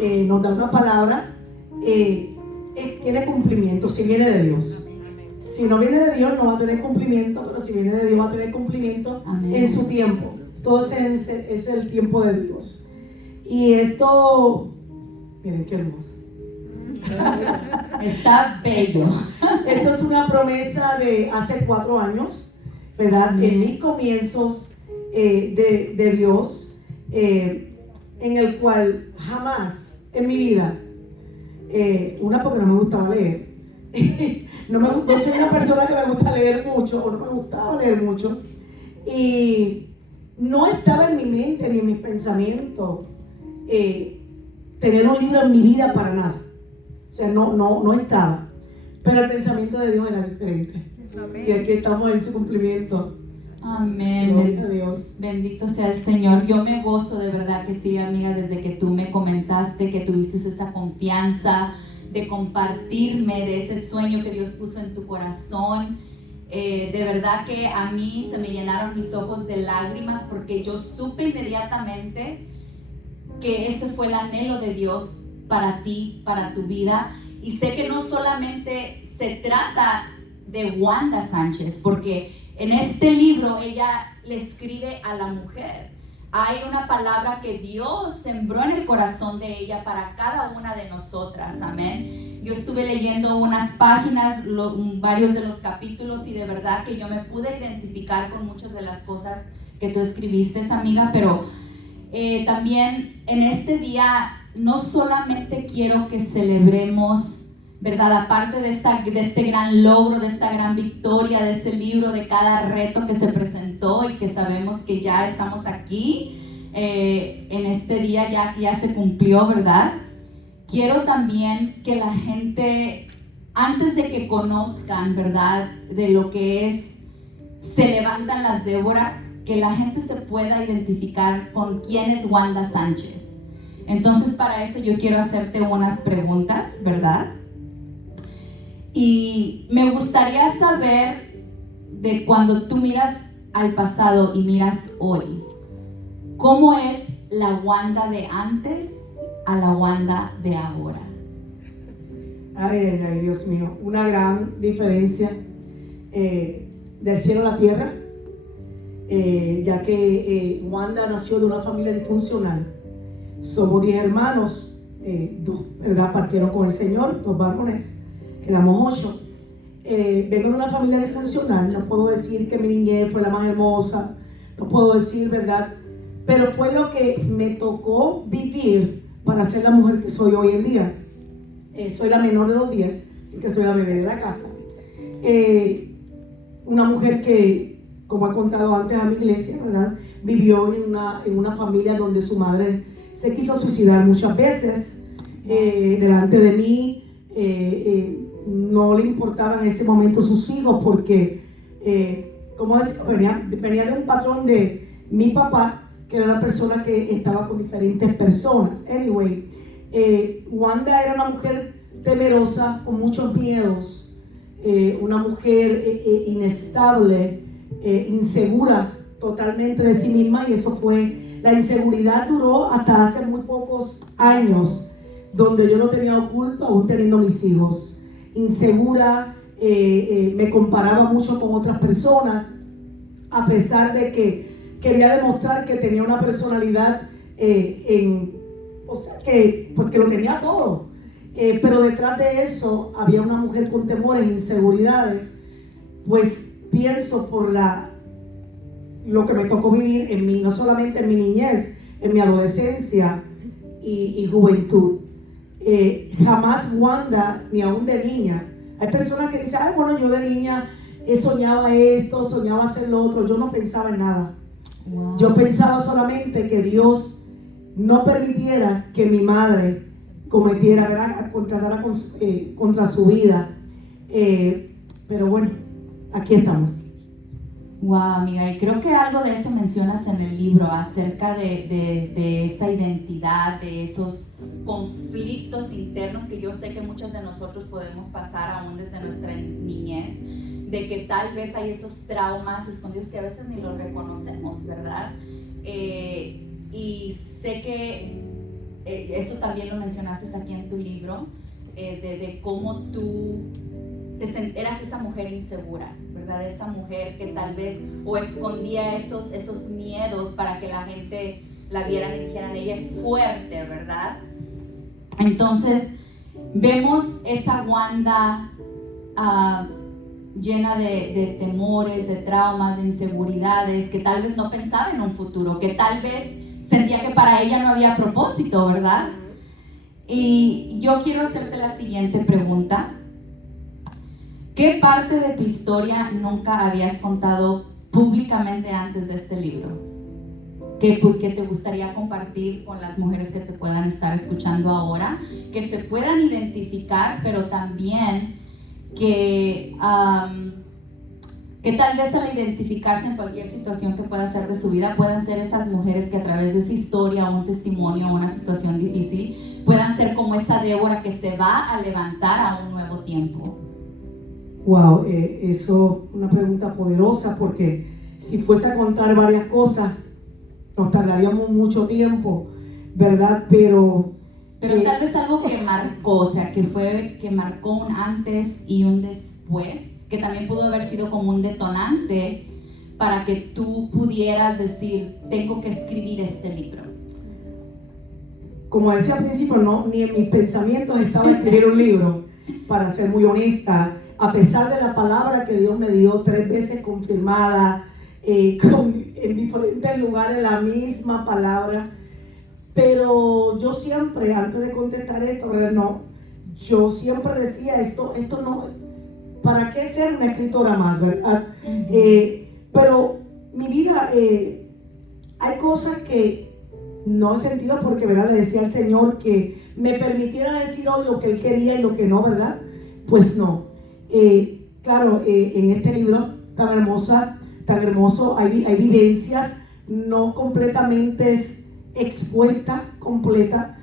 nos da una palabra, tiene cumplimiento si viene de Dios. Si no viene de Dios no va a tener cumplimiento, pero si viene de Dios va a tener cumplimiento. Amén. En su tiempo. Todo es el tiempo de Dios. Y esto, miren qué hermoso. Está bello. Esto es una promesa de hace 4 años, ¿verdad? Amén. En mis comienzos de Dios, en el cual jamás en mi vida, porque no me gustaba leer, no soy una persona que me gusta leer mucho, o no me gustaba leer mucho, y no estaba en mi mente ni en mis pensamientos tener un libro en mi vida para nada. O sea, no estaba. Pero el pensamiento de Dios era diferente. Amén. Y aquí estamos en su cumplimiento. Amén. Gloria a Dios. Bendito sea el Señor. Yo me gozo de verdad que sí, amiga, desde que tú me comentaste que tuviste esa confianza de compartirme de ese sueño que Dios puso en tu corazón. De verdad que a mí se me llenaron mis ojos de lágrimas porque yo supe inmediatamente que ese fue el anhelo de Dios para ti, para tu vida. Y sé que no solamente se trata de Wanda Sánchez, porque en este libro ella le escribe a la mujer. Hay una palabra que Dios sembró en el corazón de ella para cada una de nosotras, amén. Yo estuve leyendo unas páginas, varios de los capítulos, y de verdad que yo me pude identificar con muchas de las cosas que tú escribiste, amiga, pero también en este día no solamente quiero que celebremos, ¿verdad? Aparte de este gran logro, de esta gran victoria, de este libro, de cada reto que se presentó y que sabemos que ya estamos aquí, en este día ya se cumplió, ¿verdad? Quiero también que la gente, antes de que conozcan, ¿verdad?, de lo que es Se levantan las Déboras, que la gente se pueda identificar con quién es Wanda Sánchez. Entonces, para eso yo quiero hacerte unas preguntas, ¿verdad? Y me gustaría saber, de cuando tú miras al pasado y miras hoy, ¿cómo es la Wanda de antes a la Wanda de ahora? Ay, Dios mío, una gran diferencia del cielo a la tierra, ya que Wanda nació de una familia disfuncional. Somos 10 hermanos, 2, ¿verdad?, partieron con el Señor, 2 varones, éramos 8. Vengo de una familia disfuncional, no puedo decir que mi niñez fue la más hermosa, no puedo decir, ¿verdad?, pero fue lo que me tocó vivir para ser la mujer que soy hoy en día. Soy la menor de los 10, así que soy la bebé de la casa. Una mujer que, como he contado antes a mi iglesia, ¿verdad?, vivió en una familia donde su madre se quiso suicidar muchas veces delante de mí. No le importaban en ese momento sus hijos porque, venía de un patrón de mi papá, que era la persona que estaba con diferentes personas. Anyway, Wanda era una mujer temerosa, con muchos miedos, una mujer inestable, insegura totalmente de sí misma, y eso fue, la inseguridad duró hasta hace muy pocos años, donde yo lo tenía oculto aún teniendo mis hijos. Insegura, me comparaba mucho con otras personas, a pesar de que quería demostrar que tenía una personalidad, que lo tenía todo. Pero detrás de eso había una mujer con temores e inseguridades. Pues pienso por lo que me tocó vivir en mí, no solamente en mi niñez, en mi adolescencia y juventud. Jamás Wanda, ni aún de niña. Hay personas que dicen, bueno, yo de niña soñaba esto, soñaba hacer lo otro. Yo no pensaba en nada. Wow. Yo pensaba solamente que Dios no permitiera que mi madre cometiera, ¿verdad?, contra su vida. Pero bueno, aquí estamos. Wow, amiga, y creo que algo de eso mencionas en el libro, acerca de esa identidad, de esos conflictos internos que yo sé que muchos de nosotros podemos pasar aún desde nuestra niñez, de que tal vez hay estos traumas escondidos que a veces ni los reconocemos, ¿verdad? Y sé que esto también lo mencionaste aquí en tu libro, de cómo tú eras esa mujer insegura, ¿verdad? Esa mujer que tal vez o escondía esos miedos para que la gente la vieran y dijeran, ella es fuerte, ¿verdad? Entonces, vemos esa Wanda llena de temores, de traumas, de inseguridades, que tal vez no pensaba en un futuro, que tal vez sentía que para ella no había propósito, ¿verdad? Y yo quiero hacerte la siguiente pregunta. ¿Qué parte de tu historia nunca habías contado públicamente antes de este libro? ¿Qué te gustaría compartir con las mujeres que te puedan estar escuchando ahora? Que se puedan identificar, pero también que tal vez al identificarse en cualquier situación que pueda ser de su vida, puedan ser esas mujeres que a través de esa historia, un testimonio, una situación difícil, puedan ser como esta Débora que se va a levantar a un nuevo tiempo. Wow, eso es una pregunta poderosa, porque si fuese a contar varias cosas, nos tardaríamos mucho tiempo, ¿verdad? Pero tal vez algo que marcó, o sea, que marcó un antes y un después, que también pudo haber sido como un detonante para que tú pudieras decir, tengo que escribir este libro. Como decía al principio, no, ni en mis pensamientos estaba escribir un libro, para ser muy honesta, a pesar de la palabra que Dios me dio 3 veces confirmada, en diferentes lugares la misma palabra. Pero yo siempre, antes de contestar esto, no, yo siempre decía esto no, ¿para qué ser una escritora más, verdad? Pero mi vida, hay cosas que no he sentido, porque, ¿verdad? Le decía al Señor que me permitiera decir hoy lo que Él quería y lo que no, ¿verdad? Pues no. Claro, en este libro tan hermoso, hay vivencias no completamente expuestas, completa,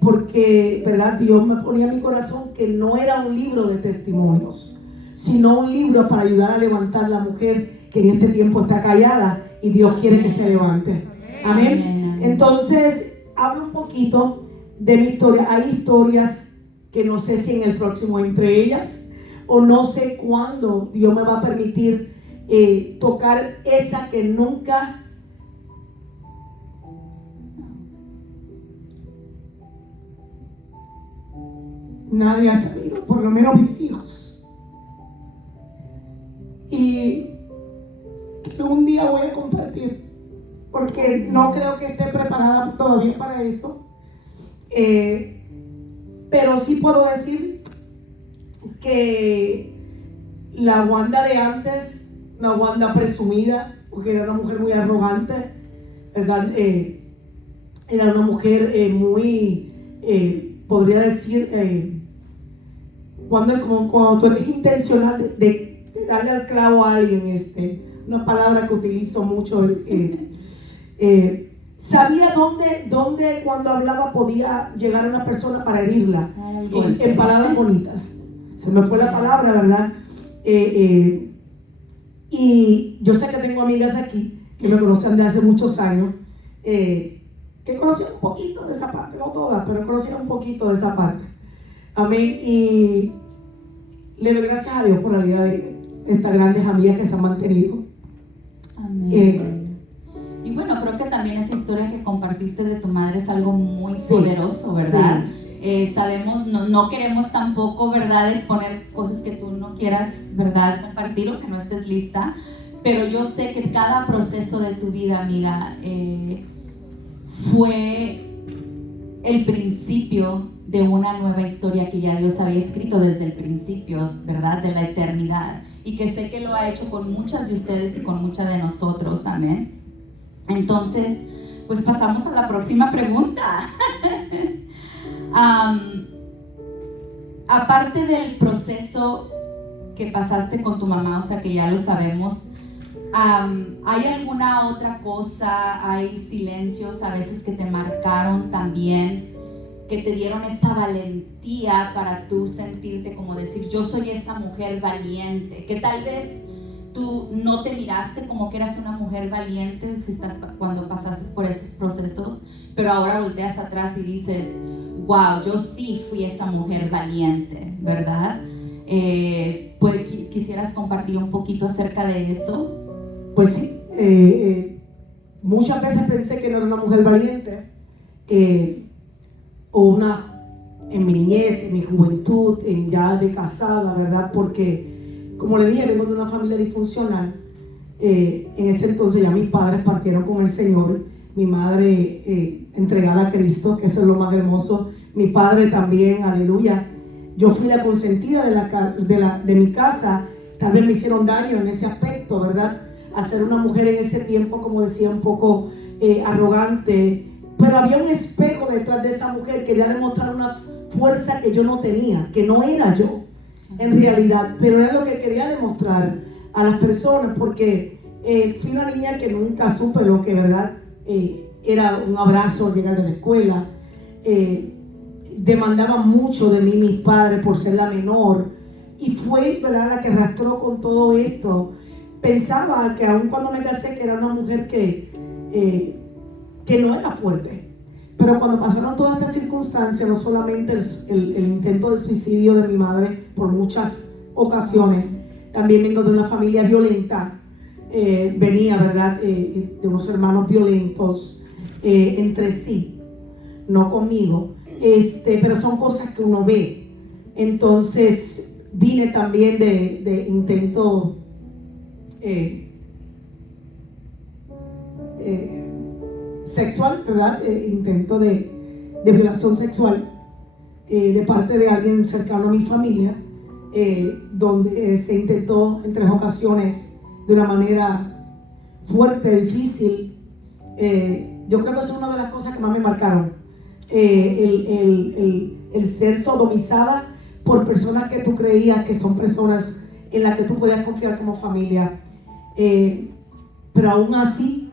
porque, ¿verdad? Dios me ponía en mi corazón que no era un libro de testimonios, sino un libro para ayudar a levantar a la mujer que en este tiempo está callada y Dios quiere que se levante. Amén. Entonces, hablo un poquito de mi historia. Hay historias que no sé si en el próximo entre ellas, o no sé cuándo Dios me va a permitir tocar esa que nunca nadie ha sabido, por lo menos mis hijos, y que un día voy a compartir, porque no creo que esté preparada todavía para eso, pero sí puedo decir que la Wanda de antes, una Wanda presumida, porque era una mujer muy arrogante, ¿verdad? Era una mujer muy, podría decir, cuando tú eres intencional de darle al clavo a alguien, una palabra que utilizo mucho, sabía dónde cuando hablaba podía llegar a una persona para herirla, en palabras bonitas. Se me fue la palabra, ¿verdad? Y yo sé que tengo amigas aquí que me conocen de hace muchos años, que conocían un poquito de esa parte, no todas, pero conocían un poquito de esa parte. Amén. Y le doy gracias a Dios por la vida de estas grandes amigas que se han mantenido. Amén. Y bueno, creo que también esa historia que compartiste de tu madre es algo muy poderoso, ¿verdad? Sí. Sabemos, no queremos tampoco, ¿verdad?, exponer cosas que tú no quieras, ¿verdad?, compartir o que no estés lista, pero yo sé que cada proceso de tu vida, amiga, fue el principio de una nueva historia que ya Dios había escrito desde el principio, ¿verdad?, de la eternidad, y que sé que lo ha hecho con muchas de ustedes y con muchas de nosotros, amén. Entonces, pues pasamos a la próxima pregunta. Aparte del proceso que pasaste con tu mamá, o sea que ya lo sabemos, ¿hay alguna otra cosa, hay silencios a veces que te marcaron también, que te dieron esa valentía para tú sentirte como decir, yo soy esa mujer valiente, que tal vez tú no te miraste como que eras una mujer valiente cuando pasaste por estos procesos, pero ahora volteas atrás y dices, wow, yo sí fui esa mujer valiente, ¿verdad? Pues, ¿quisieras compartir un poquito acerca de eso? Pues sí, muchas veces pensé que no era una mujer valiente, en mi niñez, en mi juventud, ya de casada, ¿verdad? Porque, como le dije, vengo de una familia disfuncional. En ese entonces ya mis padres partieron con el Señor, mi madre entregada a Cristo, que eso es lo más hermoso, mi padre también, aleluya. Yo fui la consentida de mi casa, tal vez me hicieron daño en ese aspecto, ¿verdad? A ser una mujer en ese tiempo, como decía, un poco arrogante, pero había un espejo detrás de esa mujer, quería demostrar una fuerza que yo no tenía, que no era yo en realidad, pero era lo que quería demostrar a las personas, porque fui una niña que nunca supe lo que, ¿verdad? Era un abrazo al llegar de la escuela. Demandaban mucho de mí mis padres por ser la menor, y fue, ¿verdad?, la que arrastró con todo esto. Pensaba que aun cuando me casé, que era una mujer que no era fuerte, pero cuando pasaron todas estas circunstancias, no solamente el intento de suicidio de mi madre por muchas ocasiones, también vengo de una familia violenta, venía, ¿verdad?, de unos hermanos violentos entre sí, no conmigo, pero son cosas que uno ve. Entonces vine también de intento sexual, ¿verdad? Intento de violación sexual de parte de alguien cercano a mi familia, donde se intentó en 3 ocasiones de una manera fuerte, difícil. Yo creo que eso es una de las cosas que más me marcaron, el ser sodomizada por personas que tú creías que son personas en las que tú podías confiar como familia, pero aún así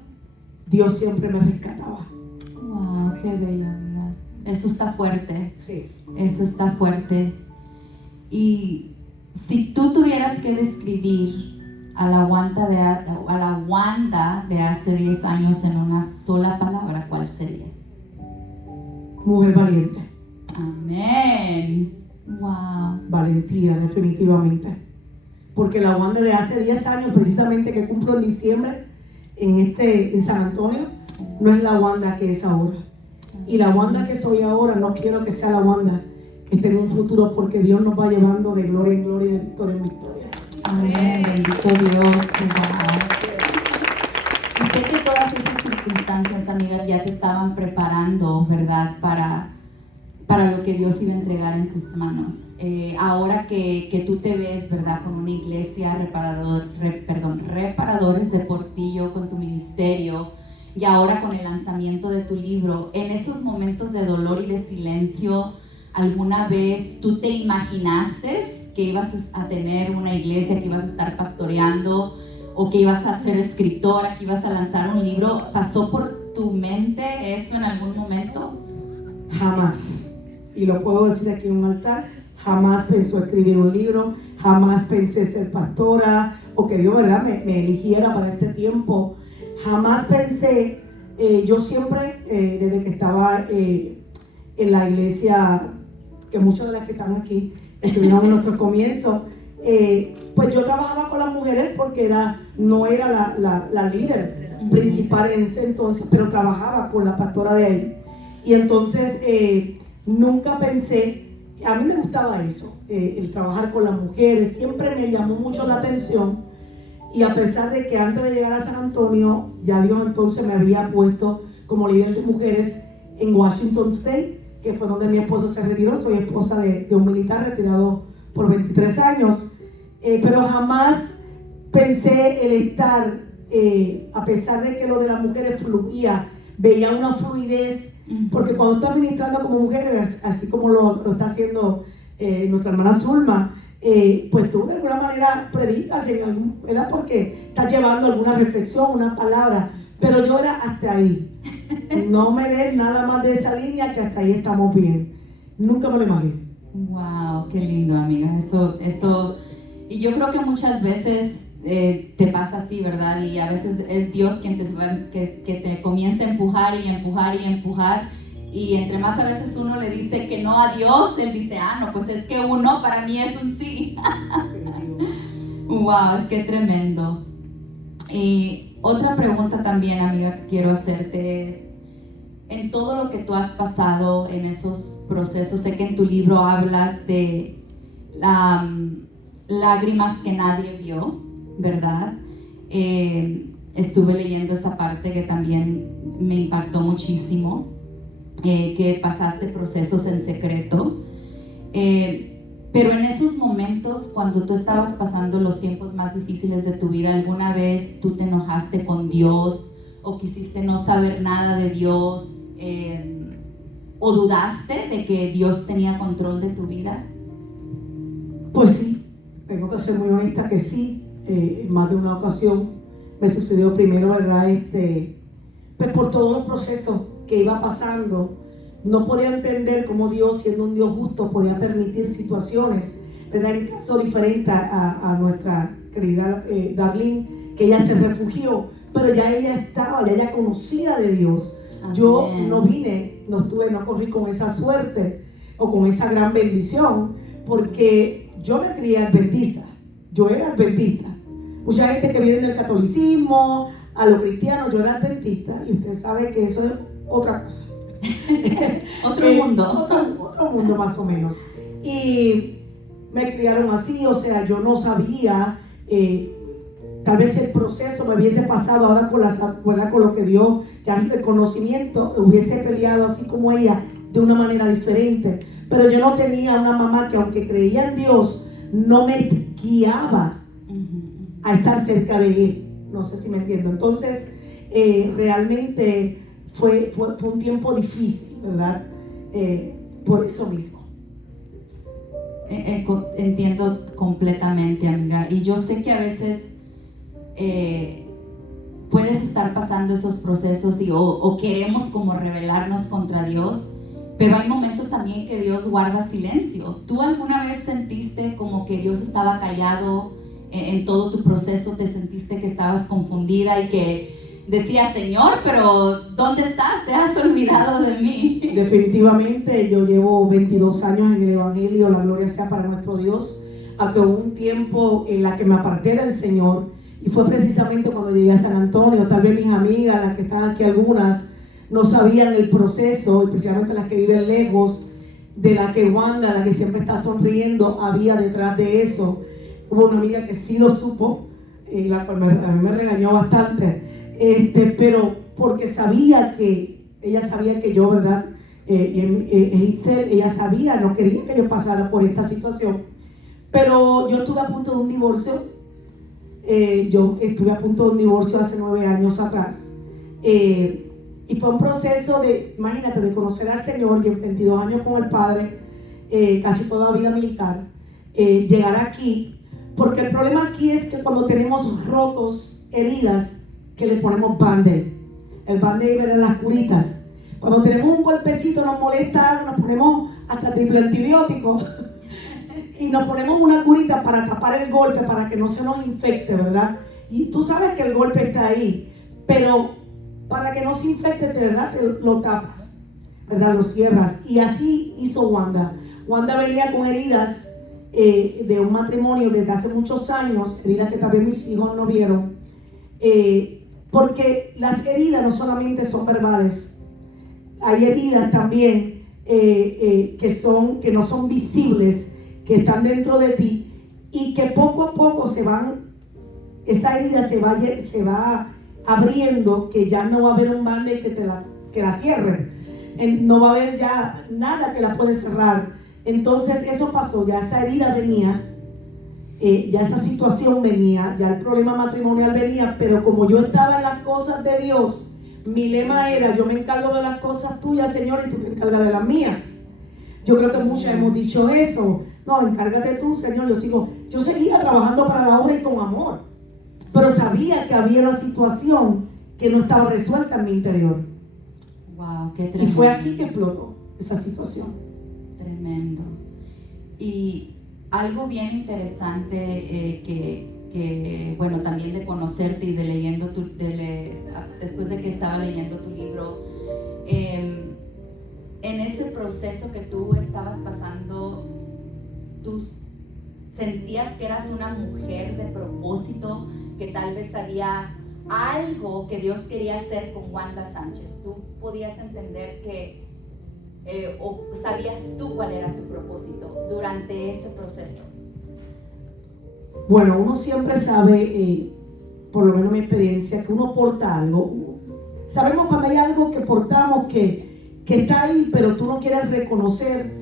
Dios siempre me rescataba. Wow, qué bella, amiga. Eso está fuerte. Sí. Eso está fuerte. Y si tú tuvieras que describir a la Wanda de hace 10 años en una sola palabra, ¿cuál sería? Mujer valiente. Amén. Wow. Valentía, definitivamente. Porque la Wanda de hace 10 años, precisamente que cumplo en diciembre, en San Antonio, no es la Wanda que es ahora. Y la Wanda que soy ahora, no quiero que sea la Wanda que esté en un futuro, porque Dios nos va llevando de gloria en gloria y de victoria en victoria. Amén. Bendito Dios. Wow. Y sé que todas esas circunstancias, amigas, ya te estaban preparando, ¿verdad? Para lo que Dios iba a entregar en tus manos. Ahora que tú te ves, ¿verdad?, con una iglesia, Reparadores de Portillo, con tu ministerio, y ahora con el lanzamiento de tu libro, en esos momentos de dolor y de silencio, ¿alguna vez tú te imaginaste que ibas a tener una iglesia, que ibas a estar pastoreando, o que ibas a ser escritora, que ibas a lanzar un libro? ¿Pasó por tu mente eso en algún momento? Jamás. Y lo puedo decir aquí en un altar, jamás pensó escribir un libro, jamás pensé ser pastora, o que Dios, ¿verdad?, me eligiera para este tiempo. Jamás pensé, yo siempre, desde que estaba en la iglesia, que muchas de las que están aquí estuvieron en nuestro comienzo, pues yo trabajaba con las mujeres porque no era la líder principal en ese entonces, pero trabajaba con la pastora de ahí. Y entonces nunca pensé, a mí me gustaba eso, el trabajar con las mujeres, siempre me llamó mucho la atención. Y a pesar de que antes de llegar a San Antonio, ya Dios entonces me había puesto como líder de mujeres en Washington State, que fue donde mi esposo se retiró. Soy esposa de un militar retirado por 23 años. Pero jamás pensé el estar, a pesar de que lo de las mujeres fluía, veía una fluidez, porque cuando estás ministrando como mujeres, así como lo está haciendo nuestra hermana Zulma, pues tú de alguna manera predicas, era porque estás llevando alguna reflexión, una palabra, pero yo era hasta ahí. No me des nada más de esa línea, que hasta ahí estamos bien. Nunca me lo imaginé. Wow, qué lindo, amiga. Eso, y yo creo que muchas veces te pasa así, ¿verdad? Y a veces es Dios quien que te comienza a empujar y empujar y empujar. Y entre más a veces uno le dice que no a Dios, Él dice, no, pues es que un no para mí es un sí. Wow, qué tremendo. Y otra pregunta también, amiga, que quiero hacerte es, en todo lo que tú has pasado en esos procesos, sé que en tu libro hablas de lágrimas que nadie vio, ¿verdad? Estuve leyendo esa parte que también me impactó muchísimo, que pasaste procesos en secreto. Pero en esos momentos, cuando tú estabas pasando los tiempos más difíciles de tu vida, ¿alguna vez tú te enojaste con Dios o quisiste no saber nada de Dios? ¿O dudaste de que Dios tenía control de tu vida? Pues sí, tengo que ser muy honesta que sí. En más de una ocasión me sucedió primero, ¿verdad? Pues por todos los procesos que iba pasando, no podía entender cómo Dios, siendo un Dios justo, podía permitir situaciones, ¿verdad? En caso diferente a nuestra querida Darlene, que ella se refugió, pero ya ella estaba, ya ella conocía de Dios. Amén. Yo no corrí con esa suerte o con esa gran bendición, porque yo me crié adventista, yo era adventista. Mucha gente que viene del catolicismo, a los cristianos, yo era adventista, y usted sabe que eso es otra cosa. Otro mundo. Otro mundo más o menos. Y me criaron así, o sea, yo no sabía, tal vez el proceso me hubiese pasado ahora con lo que Dios, ya el reconocimiento, hubiese peleado así como ella, de una manera diferente. Pero yo no tenía una mamá que, aunque creía en Dios, no me guiaba a estar cerca de Él. No sé si me entiendo. Entonces, realmente fue un tiempo difícil, ¿verdad? Por eso mismo. Entiendo completamente, amiga. Y yo sé que a veces puedes estar pasando esos procesos o queremos como rebelarnos contra Dios, pero hay momentos también que Dios guarda silencio. ¿Tú alguna vez sentiste como que Dios estaba callado en todo tu proceso? ¿Te sentiste que estabas confundida y que decías, Señor, pero ¿dónde estás? ¿Te has olvidado de mí? Definitivamente, yo llevo 22 años en el Evangelio, la gloria sea para nuestro Dios. Aunque hubo un tiempo en la que me aparté del Señor, y fue precisamente cuando llegué a San Antonio. Tal vez mis amigas, las que están aquí algunas, no sabían el proceso, especialmente las que viven lejos, de la que Wanda, la que siempre está sonriendo, había detrás de eso. Hubo una amiga que sí lo supo, la cual a mí me regañó bastante, pero porque ella sabía que yo, ¿verdad? Itzel, ella sabía, no quería que yo pasara por esta situación. Pero yo estuve a punto de un divorcio. Yo estuve a punto de un divorcio hace 9 años atrás. Y fue un proceso imagínate, de conocer al Señor, y en 22 años con el Padre, casi toda vida militar, llegar aquí. Porque el problema aquí es que cuando tenemos rotos, heridas, que le ponemos band-aid. El band-aid eran las curitas. Cuando tenemos un golpecito, nos molesta, nos ponemos hasta triple antibiótico. Y nos ponemos una curita para tapar el golpe, para que no se nos infecte, ¿verdad? Y tú sabes que el golpe está ahí, pero para que no se infecte, ¿verdad? Lo tapas, ¿verdad? Lo cierras. Y así hizo Wanda. Wanda venía con heridas de un matrimonio desde hace muchos años, heridas que también mis hijos no vieron, porque las heridas no solamente son verbales, hay heridas también que no son visibles, que están dentro de ti, y que poco a poco esa herida se va abriendo, que ya no va a haber un band-aid que la cierre, no va a haber ya nada que la puede cerrar. Entonces eso pasó, ya esa herida venía, ya esa situación venía, ya el problema matrimonial venía, pero como yo estaba en las cosas de Dios, mi lema era: yo me encargo de las cosas tuyas, Señor, y tú te encargas de las mías. Yo creo que muchas hemos dicho eso. No, encárgate tú, Señor. Yo seguía trabajando para la obra y con amor, pero sabía que había una situación que no estaba resuelta en mi interior. Wow, qué tremendo. Y fue aquí que explotó esa situación. Tremendo. Y algo bien interesante bueno, también de conocerte y de leyendo después de que estaba leyendo tu libro, en ese proceso que tú estabas pasando, tú sentías que eras una mujer de propósito, que tal vez había algo que Dios quería hacer con Wanda Sánchez. Tú podías entender que, o sabías tú cuál era tu propósito durante ese proceso. Bueno, uno siempre sabe, por lo menos mi experiencia, que uno porta algo. Sabemos cuando hay algo que portamos que está ahí, pero tú no quieres reconocer.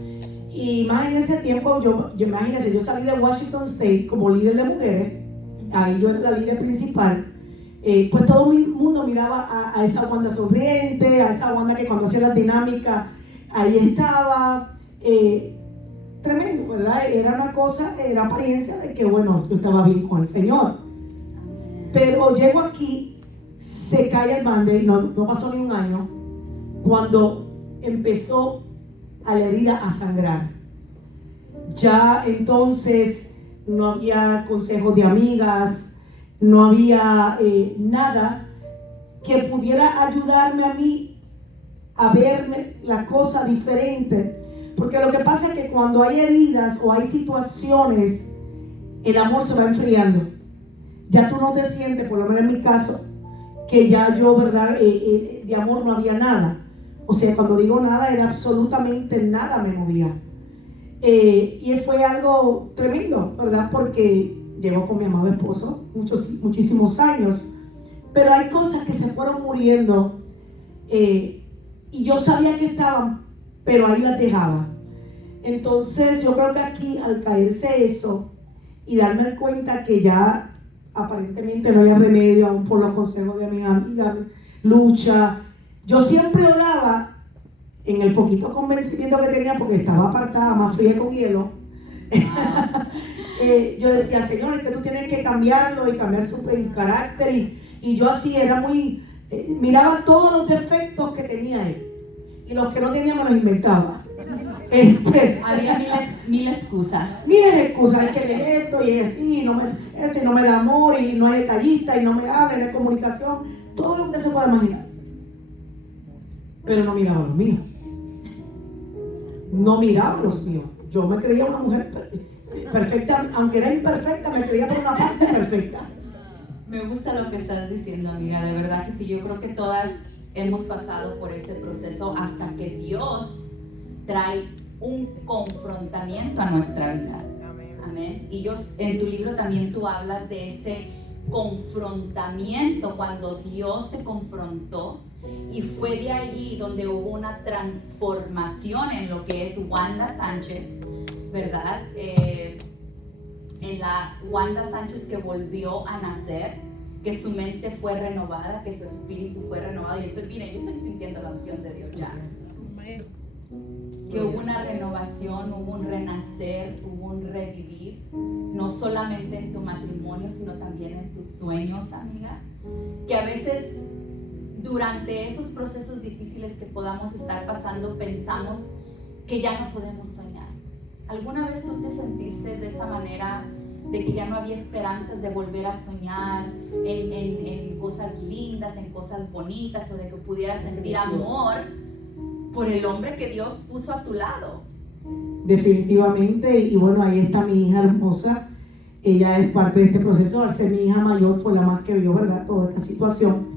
Y más en ese tiempo, imagínense, yo salí de Washington State como líder de mujeres, ahí yo era la líder principal. Pues todo el mundo miraba a esa Wanda sonriente, a esa Wanda que cuando hacía las dinámicas, ahí estaba. Tremendo, ¿verdad? Era una cosa, era apariencia de que, bueno, yo estaba bien con el Señor. Pero llego aquí, se cae el bande, no pasó ni un año, cuando empezó a la herida a sangrar. Ya entonces no había consejos de amigas, no había nada que pudiera ayudarme a mí a verme la cosa diferente. Porque lo que pasa es que cuando hay heridas o hay situaciones, el amor se va enfriando. Ya tú no te sientes, por lo menos en mi caso, que ya yo, ¿verdad? De amor no había nada. O sea, cuando digo nada, era absolutamente nada me movía. Y fue algo tremendo, ¿verdad? Porque llevo con mi amado esposo muchísimos años. Pero hay cosas que se fueron muriendo y yo sabía que estaban, pero ahí las dejaba. Entonces yo creo que aquí al caerse eso y darme cuenta que ya aparentemente no había remedio aún por los consejos de mi amiga Lucha, yo siempre oraba en el poquito convencimiento que tenía porque estaba apartada, más fría con hielo. Yo decía, Señor, es que tú tienes que cambiarlo y cambiar su carácter y yo así era muy, miraba todos los defectos que tenía él y los que no tenía me los inventaba. Había mil excusas. Miles de excusas, es que es esto y es así, ese no me da amor y no es detallista y no me habla, no es comunicación, todo lo que usted se puede imaginar. Pero no miraba los míos. No miraba los míos. Yo me creía una mujer perfecta, aunque era imperfecta, me creía por una parte perfecta. Me gusta lo que estás diciendo, amiga, de verdad que sí, yo creo que todas hemos pasado por ese proceso hasta que Dios trae un confrontamiento a nuestra vida. Amén. Y en tu libro también tú hablas de ese confrontamiento, cuando Dios te confrontó, y fue de allí donde hubo una transformación en lo que es Wanda Sánchez, ¿verdad? En la Wanda Sánchez que volvió a nacer, que su mente fue renovada, que su espíritu fue renovado. Yo estoy sintiendo la unción de Dios ya. Que hubo una renovación, hubo un renacer, hubo un revivir, no solamente en tu matrimonio, sino también en tus sueños, amiga. Que a veces durante esos procesos difíciles que podamos estar pasando, pensamos que ya no podemos soñar. ¿Alguna vez tú te sentiste de esa manera, de que ya no había esperanzas de volver a soñar en cosas lindas, en cosas bonitas, o de que pudieras sentir amor por el hombre que Dios puso a tu lado? Definitivamente, y bueno, ahí está mi hija hermosa. Ella es parte de este proceso. Al ser mi hija mayor, fue la más que vio, ¿verdad?, toda esta situación.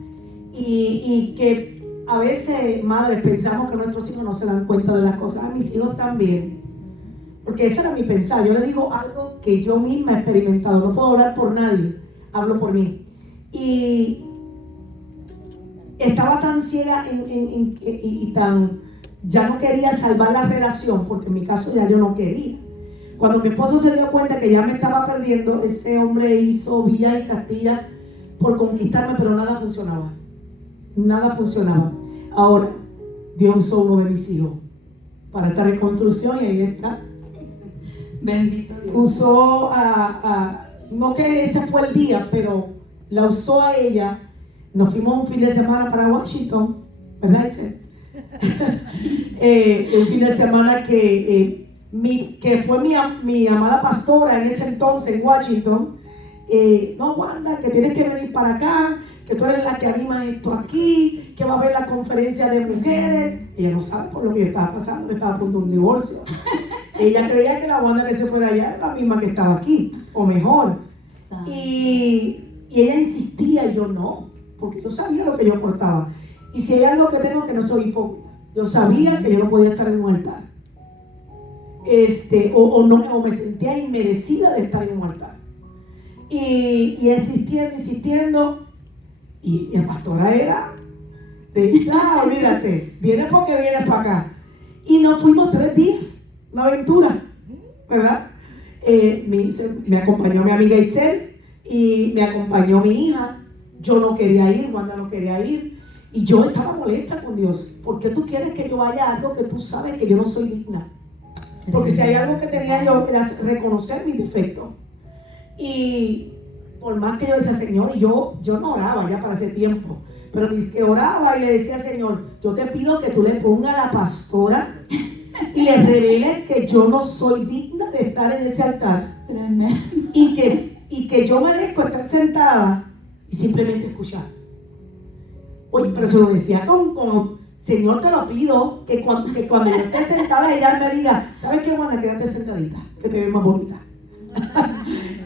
Y que a veces, madres, pensamos que nuestros hijos no se dan cuenta de las cosas. A mis hijos también. Porque ese era mi pensar. Yo le digo algo que yo misma he experimentado. No puedo hablar por nadie, hablo por mí. Y estaba tan ciega y tan... ya no quería salvar la relación, porque en mi caso ya yo no quería. Cuando mi esposo se dio cuenta que ya me estaba perdiendo, ese hombre hizo villas y castillas por conquistarme, pero nada funcionaba. Nada funcionaba. Ahora, Dios usó uno de mis hijos para esta reconstrucción y ahí está. Bendito Dios. Usó no que ese fue el día, pero la usó a ella. Nos fuimos un fin de semana para Washington, ¿verdad? El fin de semana que fue mi amada pastora en ese entonces en Washington, no, Wanda, que tienes que venir para acá, que tú eres la que anima esto aquí, que va a haber la conferencia de mujeres. Ella no sabe por lo que yo estaba pasando, que estaba a punto de un divorcio. Ella creía que la Wanda que se fuera allá era la misma que estaba aquí, o mejor. Y ella insistía y yo no, porque yo sabía lo que yo aportaba. Y si hay algo que tengo, que no soy hipócrita. Yo sabía que yo no podía estar en un altar. O me sentía inmerecida de estar en un altar. Y insistiendo. Y la pastora era, olvídate, vienes porque vienes para acá. Y nos fuimos 3 días, una aventura, ¿verdad? Me acompañó mi amiga Itzel y me acompañó mi hija. Yo no quería ir, Wanda no quería ir. Y yo estaba molesta con Dios. ¿Por qué tú quieres que yo vaya a algo que tú sabes que yo no soy digna? Porque si hay algo que tenía yo era reconocer mis defectos. Y por más que yo decía, Señor, yo no oraba ya para ese tiempo, pero dice que oraba y le decía, Señor, yo te pido que tú le pongas a la pastora y le reveles que yo no soy digna de estar en ese altar. Tremendo. Y que yo merezco estar sentada y simplemente escuchar. Oye, pero se lo decía con Señor, te lo pido, que cuando yo esté sentada ella me diga, ¿sabes qué, Juana? Quédate sentadita, que te ves más bonita.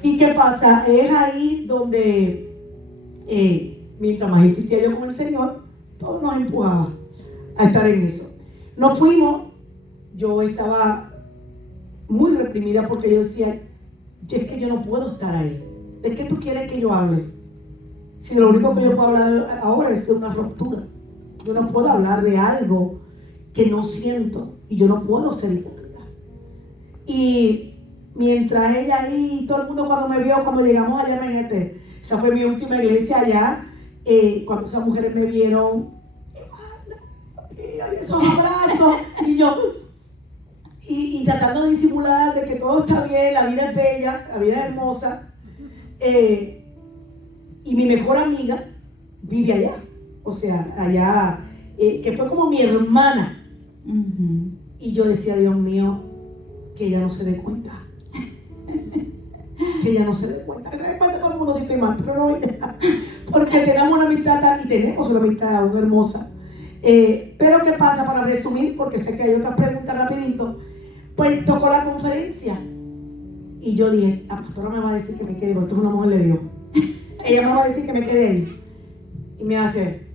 ¿Y qué pasa? Es ahí donde, mientras más insistía yo con el Señor, todo nos empujaba a estar en eso. Nos fuimos, yo estaba muy reprimida porque yo decía, es que yo no puedo estar ahí. ¿De qué tú quieres que yo hable? Si lo único que yo puedo hablar ahora es de una ruptura. Yo no puedo hablar de algo que no siento y yo no puedo ser hipócrita. Y mientras ella ahí, todo el mundo cuando me vio, cuando llegamos allá en Menete, esa fue mi última iglesia allá, cuando esas mujeres me vieron, y esos abrazos, y yo, y tratando de disimular de que todo está bien, la vida es bella, la vida es hermosa, y mi mejor amiga vive allá, o sea, allá, que fue como mi hermana. Y yo decía, Dios mío, que ella no se dé cuenta. Que ella no se dé cuenta. Que se dé cuenta todo el mundo si estoy mal, pero no ella. Porque tenemos una amistad y tenemos una amistad aún hermosa. Pero ¿qué pasa? Para resumir, porque sé que hay otras preguntas rapidito. Pues tocó la conferencia. Y yo dije, la pastora me va a decir que me quede, porque esto es una mujer de Dios. Ella me va a decir que me quede ahí. Y me hace,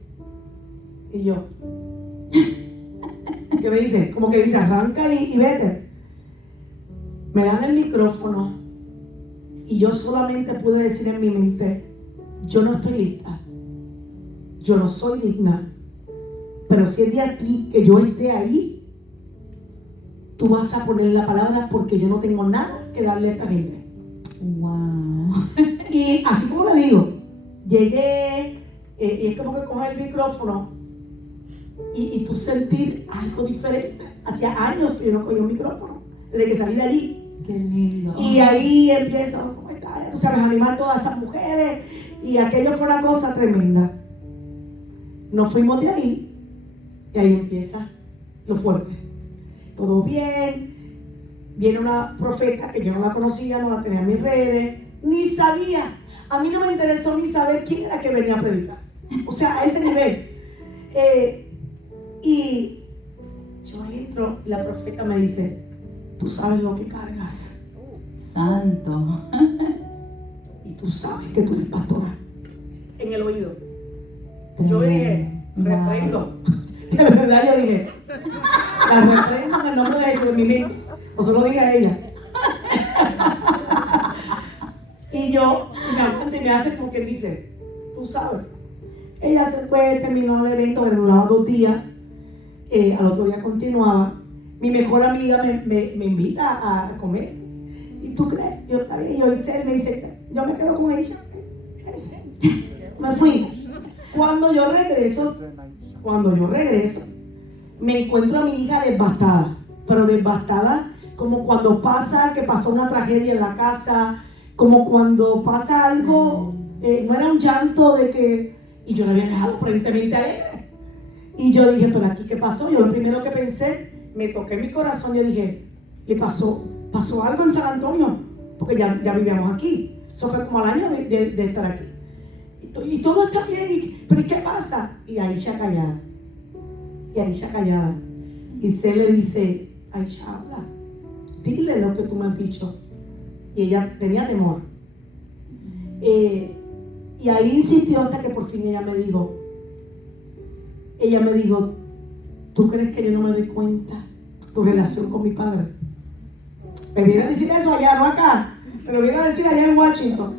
y yo, ¿qué me dice? Como que dice, arranca y vete. Me dan el micrófono y yo solamente pude decir en mi mente, yo no estoy lista, yo no soy digna, pero si es de aquí que yo esté ahí, tú vas a poner la palabra porque yo no tengo nada que darle a esta gente. Wow. Y así como le digo, llegué, y es como que coger el micrófono y tú sentir algo diferente. Hacía años que yo no cogía un micrófono, desde que salí de allí. Qué lindo. Y ahí empieza, ¿cómo está? O sea, animar a todas esas mujeres. Y aquello fue una cosa tremenda. Nos fuimos de ahí y ahí empieza lo fuerte. Todo bien. Viene una profeta que yo no la conocía, no la tenía en mis redes, ni sabía. A mí no me interesó ni saber quién era que venía a predicar. O sea, a ese nivel. Y yo entro y la profeta me dice, tú sabes lo que cargas. Santo. Y tú sabes que tú eres pastora. En el oído. Yo le dije, reprendo. De verdad yo dije, la reprendo en el nombre de Jesús en mi mente. O se lo dije a ella. Y yo, me aguanta y me hace como que dice, tú sabes. Ella se fue, terminó el evento que duraba 2 días. Al otro día continuaba. Mi mejor amiga me invita a comer. ¿Y tú crees? Yo está bien. Yo me dice, yo me quedo con ella. Me fui. Cuando yo regreso, me encuentro a mi hija devastada. Pero devastada como cuando que pasó una tragedia en la casa, como cuando pasa algo, no era un llanto de que, y yo la había dejado aparentemente alegre. Y yo dije, pero aquí, ¿qué pasó? Yo lo primero que pensé, me toqué mi corazón y dije, ¿le pasó algo en San Antonio? Porque ya vivíamos aquí. Eso fue como al año de estar aquí. Y todo está bien, pero ¿qué pasa? Y Aisha callada. Y se le dice, Aisha, habla, dile lo que tú me has dicho. Y ella tenía temor. Y ahí insistió hasta que por fin ella me dijo, ¿tú crees que yo no me doy cuenta tu relación con mi padre? Me viene a decir eso allá, no acá, pero viene a decir allá en Washington.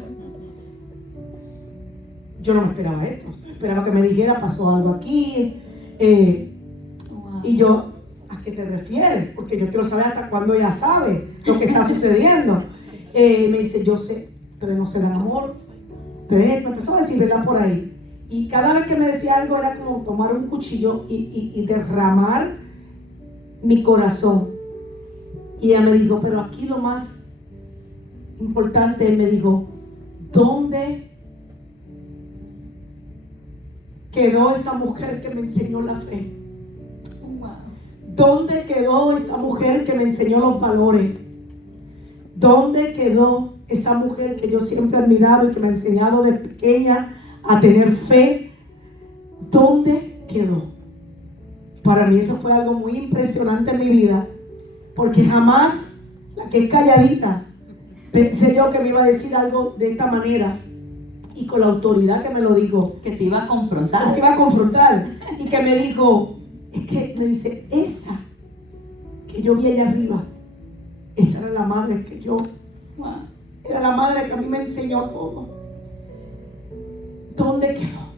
Yo no me esperaba esto, esperaba que me dijera, pasó algo aquí, y yo, ¿a qué te refieres? Porque yo quiero saber hasta cuándo ella sabe lo que está sucediendo. Me dice, yo sé, pero no será amor. Me empezó a decir, ¿verdad? Por ahí. Y cada vez que me decía algo era como tomar un cuchillo y derramar mi corazón. Y ella me dijo, pero aquí lo más importante, él me dijo, ¿dónde quedó esa mujer que me enseñó la fe? ¿Dónde quedó esa mujer que me enseñó los valores? ¿Dónde quedó esa mujer que yo siempre he admirado y que me ha enseñado de pequeña a tener fe? ¿Dónde quedó? Para mí eso fue algo muy impresionante en mi vida, porque jamás la que es calladita pensé yo que me iba a decir algo de esta manera y con la autoridad que me lo dijo. Que te iba a confrontar. Que me iba a confrontar y que me dijo, es que me dice, esa que yo vi allá arriba, esa era la madre que yo, era la madre que a mí me enseñó todo. ¿Dónde quedó?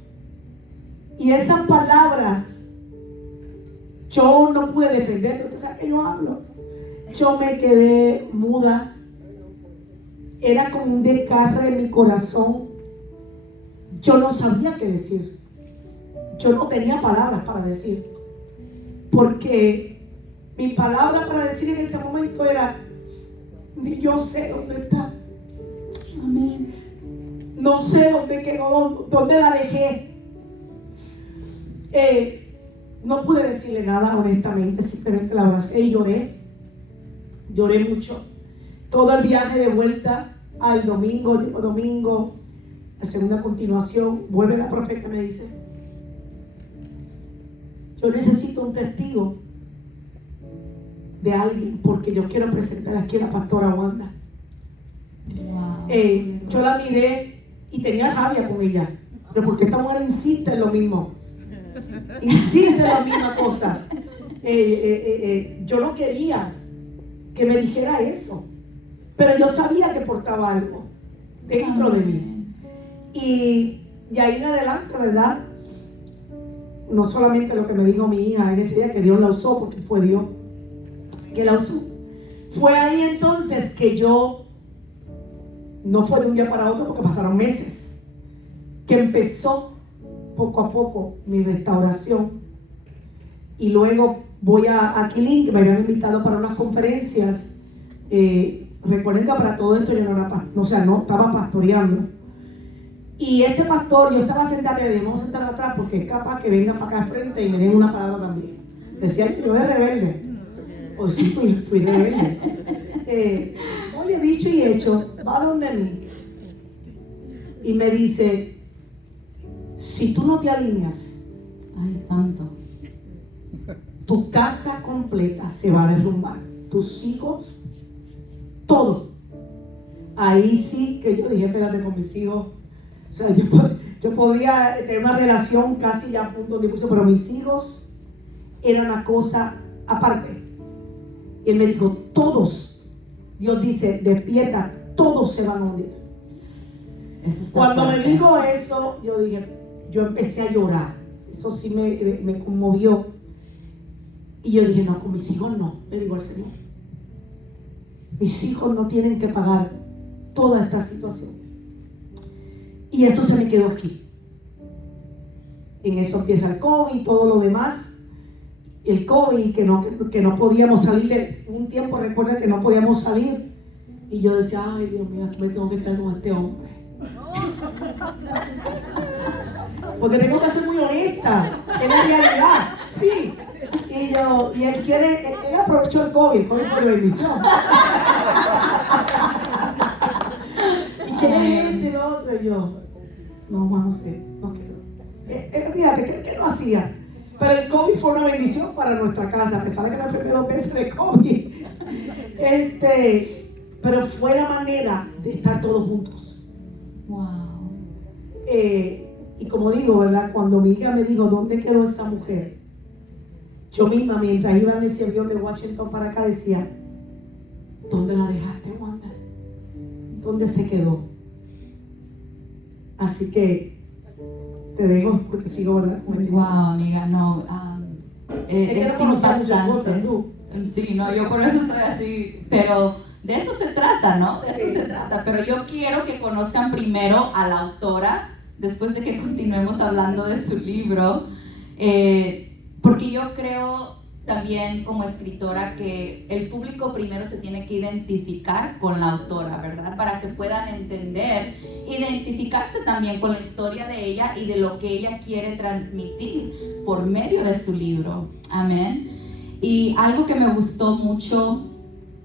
Y esas palabras, yo no pude defenderlo. ¿Tú sabes que yo hablo? Yo me quedé muda. Era como un desgarre en mi corazón. Yo no sabía qué decir. Yo no tenía palabras para decir. Porque mi palabra para decir en ese momento era, ni yo sé dónde está. Amén. No sé dónde quedó, dónde la dejé. No pude decirle nada, honestamente, simplemente la abracé y lloré. Lloré mucho. Todo el viaje de vuelta al domingo, la segunda continuación, vuelve la profeta y me dice, yo necesito un testigo de alguien porque yo quiero presentar aquí a la pastora Wanda. Yo la miré y tenía rabia con ella, pero porque esta mujer insiste en lo mismo, insiste en la misma cosa. Yo no quería que me dijera eso, pero yo sabía que portaba algo dentro de mí. Y ahí en adelante, ¿verdad? No solamente lo que me dijo mi hija en ese día, que Dios la usó, porque fue Dios que la usó. Fue ahí entonces que yo, no fue de un día para otro porque pasaron meses, que empezó poco a poco mi restauración. Y luego voy a Aquilín, que me habían invitado para unas conferencias. Recuerden que para todo esto yo no estaba pastoreando. Y este pastor, yo estaba sentada, le dije, vamos a sentar atrás porque es capaz que venga para acá al frente y me den una palabra también. Decía que yo era rebelde. Pues sí, fui rebelde. Oye, dicho y hecho, va donde mí. Y me dice, si tú no te alineas, ay, santo, tu casa completa se va a derrumbar. Tus hijos, todo. Ahí sí que yo dije, espérate, con mis hijos. O sea, yo podía tener una relación casi ya a punto de divorcio, pero mis hijos eran una cosa aparte. Y él me dijo, todos, Dios dice, despierta, todos se van a hundir. Cuando me dijo eso, yo empecé a llorar. Eso sí me conmovió. Y yo dije, no, con mis hijos no, le digo al Señor. Mis hijos no tienen que pagar toda esta situación. Y eso se me quedó aquí. En eso empieza el COVID y todo lo demás. El COVID, que no podíamos salir. Un tiempo recuerda que no podíamos salir. Y yo decía, ay Dios mío, aquí me tengo que quedar con este hombre. Porque tengo que ser muy honesta. Es la realidad. Sí. Y él aprovechó el COVID por bendición. Y Tiene gente y lo otro, y yo, no, Juan José, no quiero. Fíjate, ¿qué no hacía? Pero el COVID fue una bendición para nuestra casa, a pesar de que me enfermé 2 veces de COVID. Pero fue la manera de estar todos juntos. Wow. Y como digo, ¿verdad? Cuando mi hija me dijo, ¿dónde quedó esa mujer? Yo misma, mientras iba en ese avión de Washington para acá, decía, ¿dónde la dejaste, Wanda? ¿Dónde se quedó? Así que te dejo porque sigo, ¿verdad? Wow, amiga, no. Es impactante. Sí, no, yo por eso estoy así, pero de esto se trata, ¿no? De esto se trata, pero yo quiero que conozcan primero a la autora, después de que continuemos hablando de su libro, porque yo creo también como escritora que el público primero se tiene que identificar con la autora, ¿verdad? Para que puedan entender, identificarse también con la historia de ella y de lo que ella quiere transmitir por medio de su libro. Amén. Y algo que me gustó mucho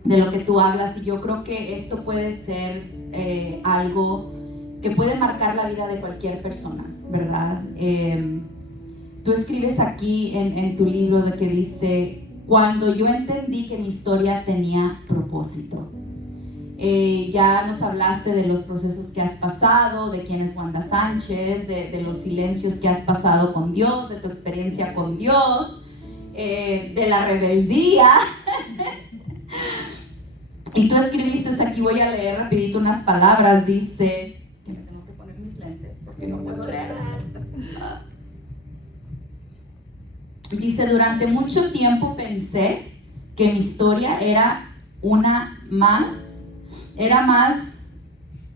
de lo que tú hablas, y yo creo que esto puede ser algo que puede marcar la vida de cualquier persona, ¿verdad? Tú escribes aquí en tu libro de que dice, cuando yo entendí que mi historia tenía propósito. Ya nos hablaste de los procesos que has pasado, de quién es Wanda Sánchez, de los silencios que has pasado con Dios, de tu experiencia con Dios, de la rebeldía. Y tú escribiste aquí, voy a leer rapidito unas palabras, dice, que me tengo que poner mis lentes porque no puedo leer. Dice, durante mucho tiempo pensé que mi historia era más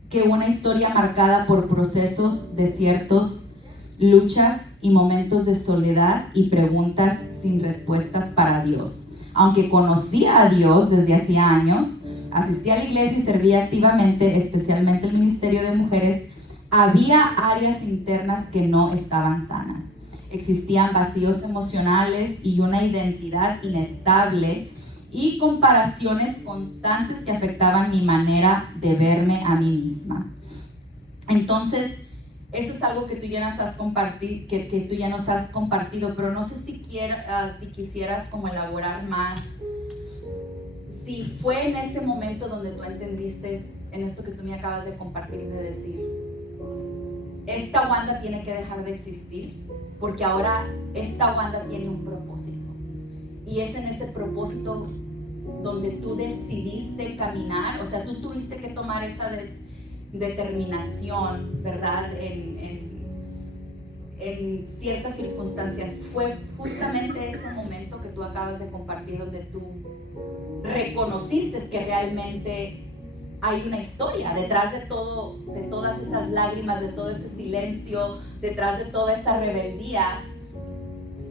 que una historia marcada por procesos, desiertos, luchas y momentos de soledad y preguntas sin respuestas para Dios. Aunque conocía a Dios desde hacía años, asistía a la iglesia y servía activamente, especialmente el ministerio de mujeres, había áreas internas que no estaban sanas. Existían vacíos emocionales y una identidad inestable y comparaciones constantes que afectaban mi manera de verme a mí misma. Entonces, eso es algo que tú ya nos has compartido, que tú ya nos has compartido, pero no sé si quisieras como elaborar más. Si fue en ese momento donde tú entendiste en esto que tú me acabas de compartir, de decir, esta Wanda tiene que dejar de existir, porque ahora esta Wanda tiene un propósito. Y es en ese propósito donde tú decidiste caminar, o sea, tú tuviste que tomar esa determinación, ¿verdad? En ciertas circunstancias. Fue justamente ese momento que tú acabas de compartir donde tú reconociste que realmente hay una historia detrás de todo, de todas esas lágrimas, de todo ese silencio, detrás de toda esa rebeldía.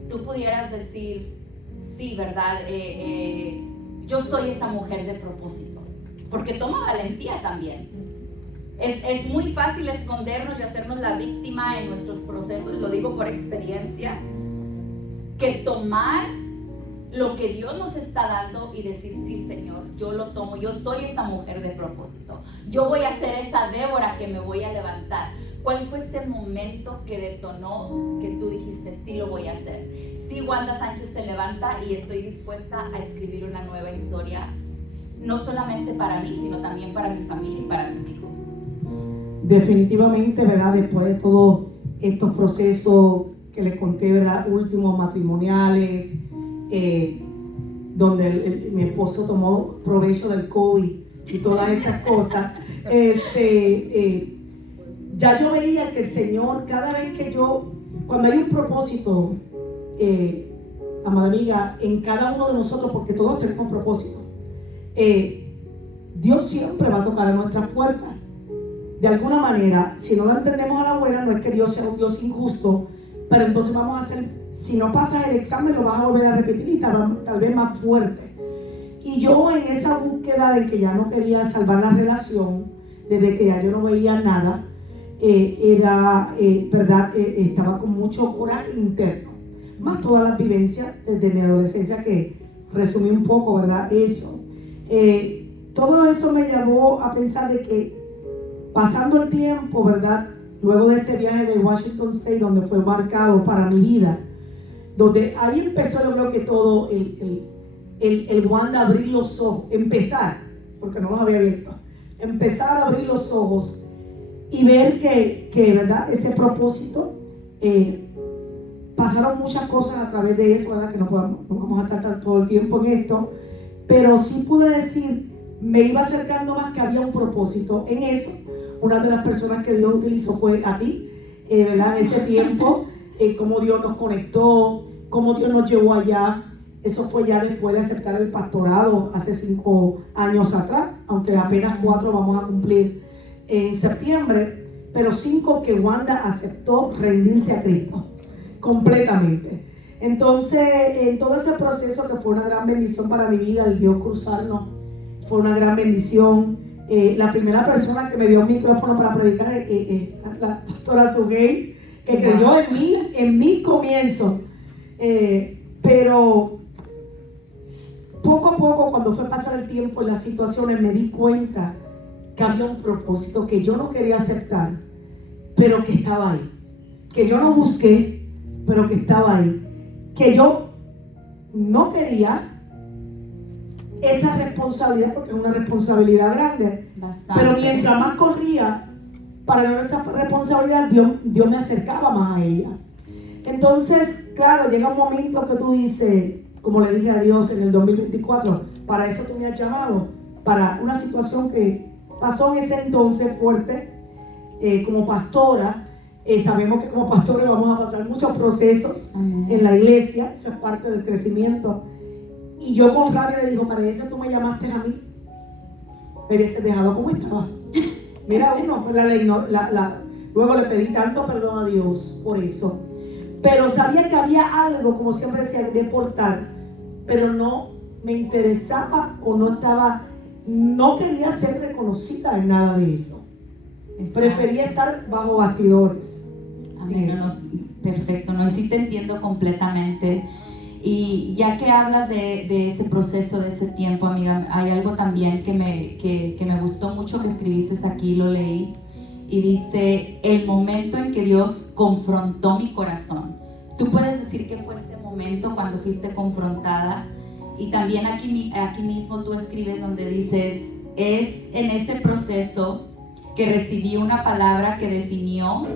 Tú pudieras decir, sí, ¿verdad? Yo soy esa mujer de propósito, porque toma valentía también. Es muy fácil escondernos y hacernos la víctima en nuestros procesos, lo digo por experiencia, que tomar lo que Dios nos está dando y decir, sí, Señor, yo lo tomo, yo soy esta mujer de propósito, yo voy a ser esa Débora que me voy a levantar. ¿Cuál fue este momento que detonó que tú dijiste, sí lo voy a hacer? Sí, Wanda Sánchez se levanta y estoy dispuesta a escribir una nueva historia, no solamente para mí, sino también para mi familia y para mis hijos. Definitivamente, ¿verdad? Después de todos estos procesos que les conté, ¿verdad? Últimos matrimoniales, donde mi esposo tomó provecho del COVID y todas estas cosas, ya yo veía que el Señor, cada vez que cuando hay un propósito, amada amiga, en cada uno de nosotros, porque todos tenemos propósito, Dios siempre va a tocar a nuestras puertas. De alguna manera, si no lo entendemos a la buena, no es que Dios sea un Dios injusto, pero entonces vamos a hacer, si no pasas el examen, lo vas a volver a repetir y tal vez más fuerte. Y yo en esa búsqueda de que ya no quería salvar la relación, desde que ya yo no veía nada, ¿verdad? Estaba con mucho coraje interno, más todas las vivencias desde mi adolescencia que resumí un poco, ¿verdad? Eso. Todo eso me llevó a pensar de que pasando el tiempo, ¿verdad? Luego de este viaje de Washington State, donde fue marcado para mi vida, donde ahí empezó, yo creo que todo el Wanda abrir los ojos, empezar, porque no los había abierto, empezar a abrir los ojos y ver que ¿verdad? Ese propósito, pasaron muchas cosas a través de eso, ¿verdad? Que no vamos a tratar todo el tiempo en esto, pero sí pude decir, me iba acercando más, que había un propósito en eso. Una de las personas que Dios utilizó fue a ti, ¿verdad? En ese tiempo, cómo Dios nos conectó, cómo Dios nos llevó allá. Eso fue ya después de aceptar el pastorado hace 5 años atrás, aunque apenas 4 vamos a cumplir en septiembre, pero 5 que Wanda aceptó rendirse a Cristo completamente. Entonces, en todo ese proceso, que fue una gran bendición para mi vida, el Dios cruzarnos, fue una gran bendición. La primera persona que me dio un micrófono para predicar es la pastora Sugey, que creyó en mi comienzo, pero poco a poco, cuando fue pasar el tiempo y las situaciones, me di cuenta que había un propósito que yo no quería aceptar, pero que estaba ahí, que yo no busqué, pero que estaba ahí, que yo no quería esa responsabilidad, porque es una responsabilidad grande. Bastante. Pero mientras más corría para ganar esa responsabilidad, Dios me acercaba más a ella. Entonces, claro, llega un momento que tú dices, como le dije a Dios en el 2024, para eso tú me has llamado, para una situación que pasó en ese entonces fuerte, como pastora. Sabemos que como pastores vamos a pasar muchos procesos en la iglesia, eso es parte del crecimiento. Y yo con rabia le digo, para eso tú me llamaste a mí, me hubiese dejado como estaba. Mira uno, luego le pedí tanto perdón a Dios por eso. Pero sabía que había algo, como siempre decía, de portar, pero no me interesaba o no quería ser reconocida en nada de eso. Exacto. Prefería estar bajo bastidores. Amén. Perfecto, no, y sí te entiendo completamente. Y ya que hablas de ese proceso, de ese tiempo, amiga, hay algo también que me gustó mucho que escribiste aquí, lo leí, y dice, el momento en que Dios confrontó mi corazón. Tú puedes decir que fue ese momento cuando fuiste confrontada, y también aquí mismo tú escribes donde dices, es en ese proceso que recibí una palabra que definió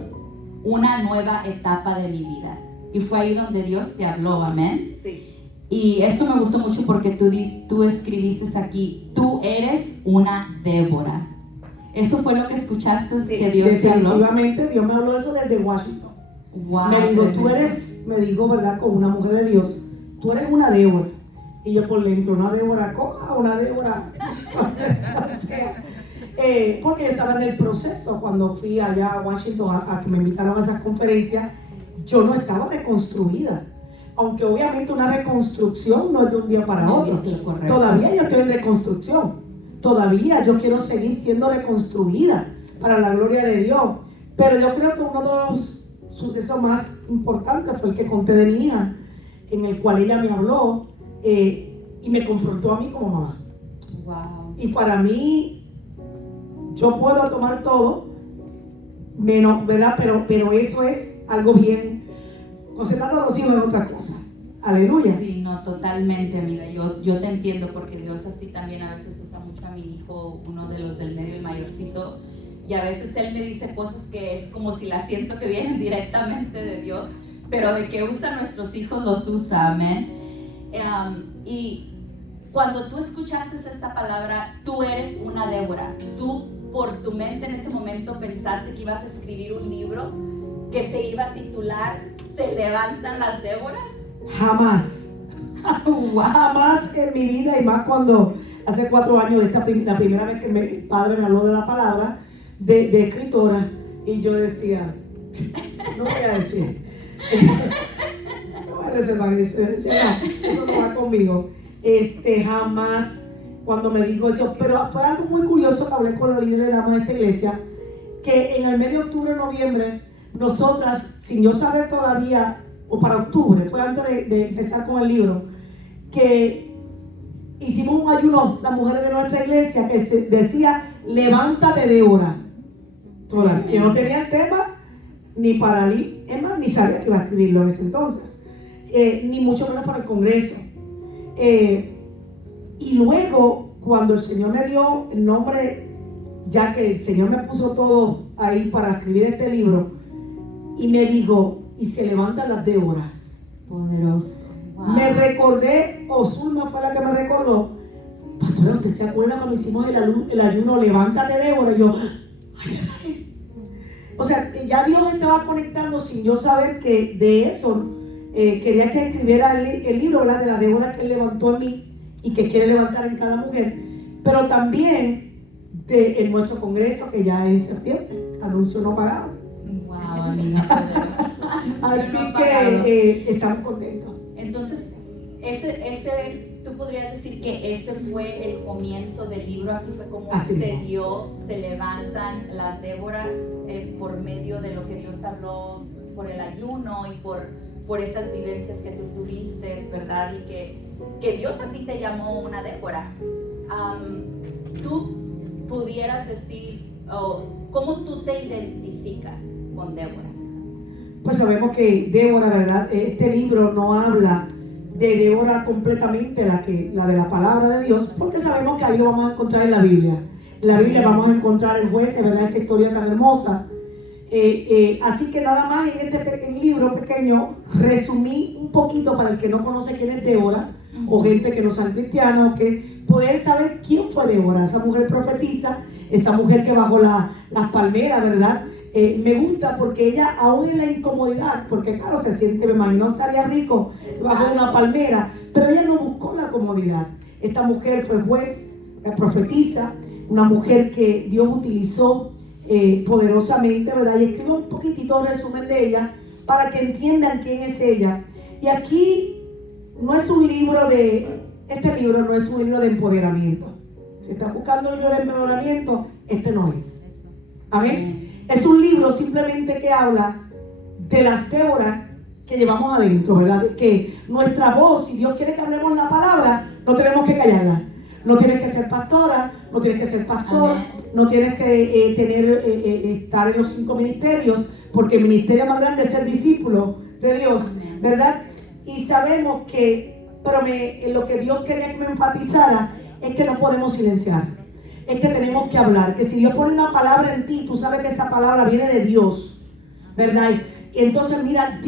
una nueva etapa de mi vida. Y fue ahí donde Dios te habló, amén. Sí. Y esto me gustó mucho porque tú escribiste aquí, tú eres una Débora. ¿Eso fue lo que escuchaste, sí, que Dios te habló? Definitivamente, Dios me habló eso desde Washington. Wow, me dijo, ¿verdad? Como una mujer de Dios, tú eres una Débora. Y yo por dentro, una Débora coja, una Débora. O sea, porque yo estaba en el proceso cuando fui allá a Washington a que me invitaron a esas conferencias. Yo no estaba reconstruida, aunque obviamente una reconstrucción no es de un día para otro. Todavía yo estoy en reconstrucción, todavía yo quiero seguir siendo reconstruida para la gloria de Dios, pero yo creo que uno de los sucesos más importantes fue el que conté de mi hija, en el cual ella me habló y me confrontó a mí como mamá. Wow. Y para mí, yo puedo tomar todo menos, ¿verdad? Pero eso es algo bien. Concentrando a los hijos es otra cosa. Aleluya. Sí, no, totalmente, amiga. Yo te entiendo, porque Dios así también a veces usa mucho a mi hijo, uno de los del medio, el mayorcito, y a veces él me dice cosas que es como si las siento que vienen directamente de Dios, pero de que usa a nuestros hijos los usa, amén. Y cuando tú escuchaste esta palabra, tú eres una Débora. Tú por tu mente en ese momento pensaste que ibas a escribir un libro que se iba a titular ¿Se levantan las Déboras? Jamás. Jamás en mi vida, y más cuando hace 4 años, la primera vez que mi padre me habló de la palabra de escritora, y yo decía, no voy a decir, no voy a reservar eso, decía, no, eso no va conmigo. Jamás, cuando me dijo eso, pero fue algo muy curioso que hablé con la líder de damas de esta iglesia, que en el mes de octubre, noviembre, nosotras, sin yo saber todavía, o para octubre, fue antes de empezar con el libro, que hicimos un ayuno, las mujeres de nuestra iglesia, que se decía, levántate Débora. Todavía. Yo no tenía el tema ni para es más, ni sabía que iba a escribirlo en ese entonces. Ni mucho menos para el Congreso. Y luego, cuando el Señor me dio el nombre, ya que el Señor me puso todo ahí para escribir este libro, y me dijo, y se levantan las Déboras. Poderoso. Wow. Me recordé, Zulma fue la que me recordó, pastor, ¿usted se acuerda cuando hicimos el ayuno, levántate Débora? Y yo, ay. O sea, ya Dios estaba conectando sin yo saber que de eso quería que escribiera el libro, ¿verdad? De la Débora que él levantó en mí y que quiere levantar en cada mujer, pero también en nuestro congreso que ya es en septiembre, anuncio no pagado. Wow, amiga, poderoso. Así que estamos contentos. Entonces, tú podrías decir que ese fue el comienzo del libro, así fue como se levantan las Déboras por medio de lo que Dios habló por el ayuno y por esas vivencias que tú tuviste, ¿verdad? Y que Dios a ti te llamó una Débora. Tú pudieras decir, ¿cómo tú te identificas con Débora? Pues sabemos que Débora, ¿verdad? Este libro no habla de Débora completamente, la de la palabra de Dios, porque sabemos que ahí lo vamos a encontrar en la Biblia. En la Biblia vamos a encontrar el juez, ¿verdad? Esa historia tan hermosa. Así que nada más en este libro pequeño resumí un poquito para el que no conoce quién es Débora, o gente que no sean cristianos, que poder saber quién fue Débora, esa mujer profetisa, esa mujer que bajó las palmeras, ¿verdad? Me gusta porque ella, aún en la incomodidad, porque claro, se siente, me imagino, estaría rico bajo una palmera, pero ella no buscó la comodidad. Esta mujer fue juez, profetisa, una mujer que Dios utilizó poderosamente, ¿verdad? Y escribo un poquitito de resumen de ella para que entiendan quién es ella. Y aquí no es un libro este libro no es un libro de empoderamiento. Si están buscando un libro de empoderamiento, este no es. Amén. Es un libro simplemente que habla de las Déboras que llevamos adentro, ¿verdad? De que nuestra voz, si Dios quiere que hablemos la palabra, no tenemos que callarla. No tienes que ser pastora, no tienes que ser pastor, amén, no tienes que estar en los 5 ministerios, porque el ministerio más grande es ser discípulo de Dios, amén, ¿verdad? Y sabemos que, pero lo que Dios quería que me enfatizara es que no podemos silenciar. Es que tenemos que hablar, que si Dios pone una palabra en ti, tú sabes que esa palabra viene de Dios, ¿verdad? Y entonces mira,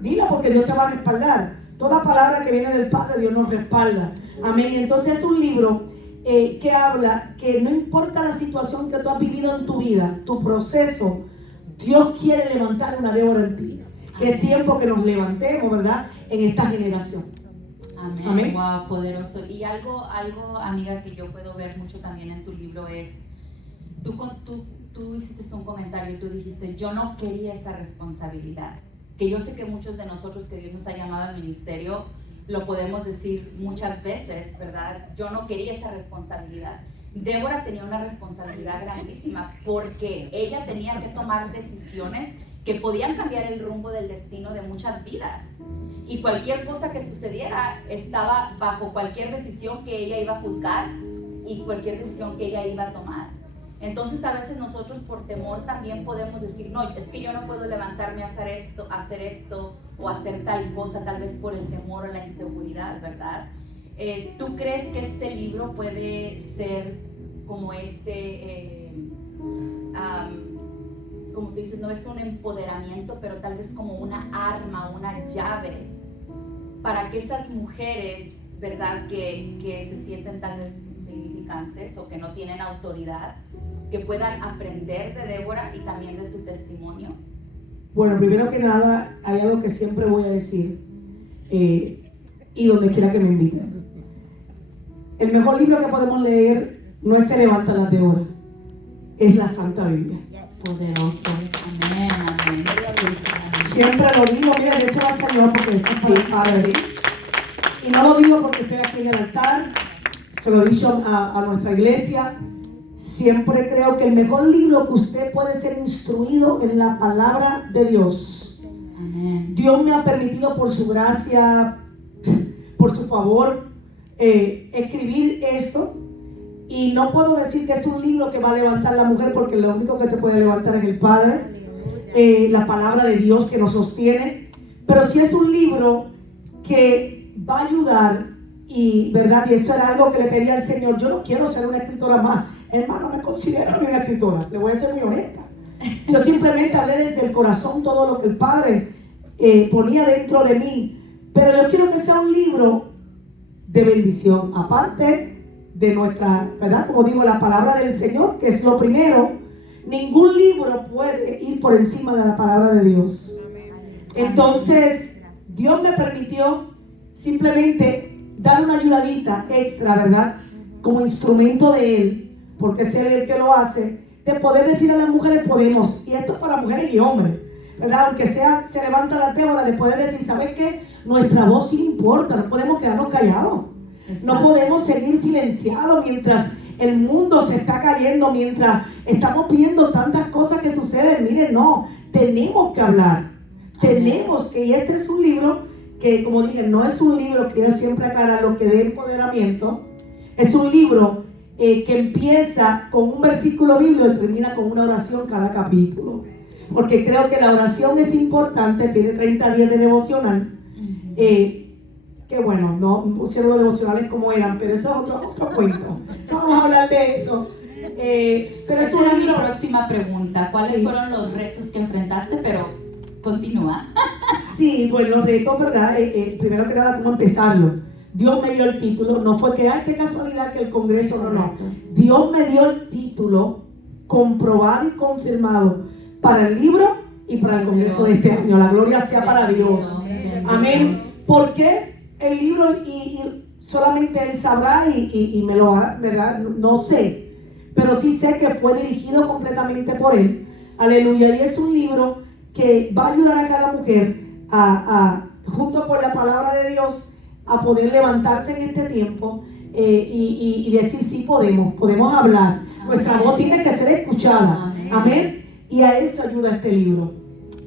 dila porque Dios te va a respaldar. Toda palabra que viene del Padre, Dios nos respalda. Amén. Y entonces es un libro que habla que no importa la situación que tú has vivido en tu vida, tu proceso, Dios quiere levantar una Débora en ti. Que es tiempo que nos levantemos, ¿verdad? En esta generación. Amén. Amén. Wow, poderoso. Y algo, amiga, que yo puedo ver mucho también en tu libro es, tú hiciste un comentario y tú dijiste, yo no quería esa responsabilidad. Que yo sé que muchos de nosotros que Dios nos ha llamado al ministerio, lo podemos decir muchas veces, ¿verdad? Yo no quería esa responsabilidad. Débora tenía una responsabilidad grandísima porque ella tenía que tomar decisiones que podían cambiar el rumbo del destino de muchas vidas. Y cualquier cosa que sucediera estaba bajo cualquier decisión que ella iba a juzgar y cualquier decisión que ella iba a tomar. Entonces a veces nosotros por temor también podemos decir, no, es que yo no puedo levantarme a hacer esto o hacer tal cosa, tal vez por el temor o la inseguridad, ¿verdad? ¿Tú crees que este libro puede ser como como tú dices, no es un empoderamiento, pero tal vez como una arma, una llave para que esas mujeres, ¿verdad? Que se sienten tal vez insignificantes o que no tienen autoridad, que puedan aprender de Débora y también de tu testimonio? Bueno, primero que nada, hay algo que siempre voy a decir y donde quiera que me inviten. El mejor libro que podemos leer no es Se levantan las Déboras, es la Santa Biblia. Poderoso. Amén, amén. Siempre lo digo, mira, ese va a salir porque eso es para el Padre. Sí. Y no lo digo porque estoy aquí en el altar, se lo he dicho a nuestra iglesia. Siempre creo que el mejor libro que usted puede ser instruido en la palabra de Dios. Amén. Dios me ha permitido por su gracia, por su favor, escribir esto. Y no puedo decir que es un libro que va a levantar la mujer, porque lo único que te puede levantar es el Padre, la palabra de Dios que nos sostiene. Pero sí es un libro que va a ayudar, y verdad, y eso era algo que le pedí al Señor. Yo no quiero ser una escritora más, hermano, me considero ni una escritora, le voy a ser muy honesta. Yo simplemente hablé desde el corazón todo lo que el Padre ponía dentro de mí, pero yo quiero que sea un libro de bendición, aparte de nuestra, verdad, como digo, la palabra del Señor, que es lo primero. Ningún libro puede ir por encima de la palabra de Dios. Entonces, Dios me permitió simplemente dar una ayudadita extra, ¿verdad? Como instrumento de Él, porque es Él el que lo hace, de poder decir a las mujeres, podemos, y esto es para mujeres y hombres, ¿verdad? Aunque sea, se levanta la Débora, de poder decir, ¿sabes qué? Nuestra voz sí importa, no podemos quedarnos callados. Exacto. No podemos seguir silenciados mientras el mundo se está cayendo, mientras estamos viendo tantas cosas que suceden. Miren, no, tenemos que hablar. Tenemos que, y este es un libro que, como dije, no es un libro que yo siempre aclara lo que dé empoderamiento. Es un libro que empieza con un versículo bíblico y termina con una oración cada capítulo. Porque creo que la oración es importante, tiene 30 días de devocional. Que bueno, no pusieron los devocionales como eran, pero eso es otro cuento. Vamos a hablar de eso. Pero esa era mi próxima pregunta. ¿Cuáles fueron los retos que enfrentaste? Pero continúa. Sí, bueno, los retos, ¿verdad? Primero que nada, ¿cómo empezarlo? Dios me dio el título, no fue que, ay, qué casualidad que el Congreso, no. Dios me dio el título comprobado y confirmado para el libro y para el Congreso de este año. La gloria sea para Dios. Amén. ¿Por qué? El libro y solamente Él sabrá y me lo hará, ¿verdad? No sé, pero sí sé que fue dirigido completamente por Él. Aleluya. Y es un libro que va a ayudar a cada mujer junto con la palabra de Dios, a poder levantarse en este tiempo y decir, sí podemos hablar. Amén. Nuestra voz tiene que ser escuchada. Amén. Amén. Y a eso ayuda este libro.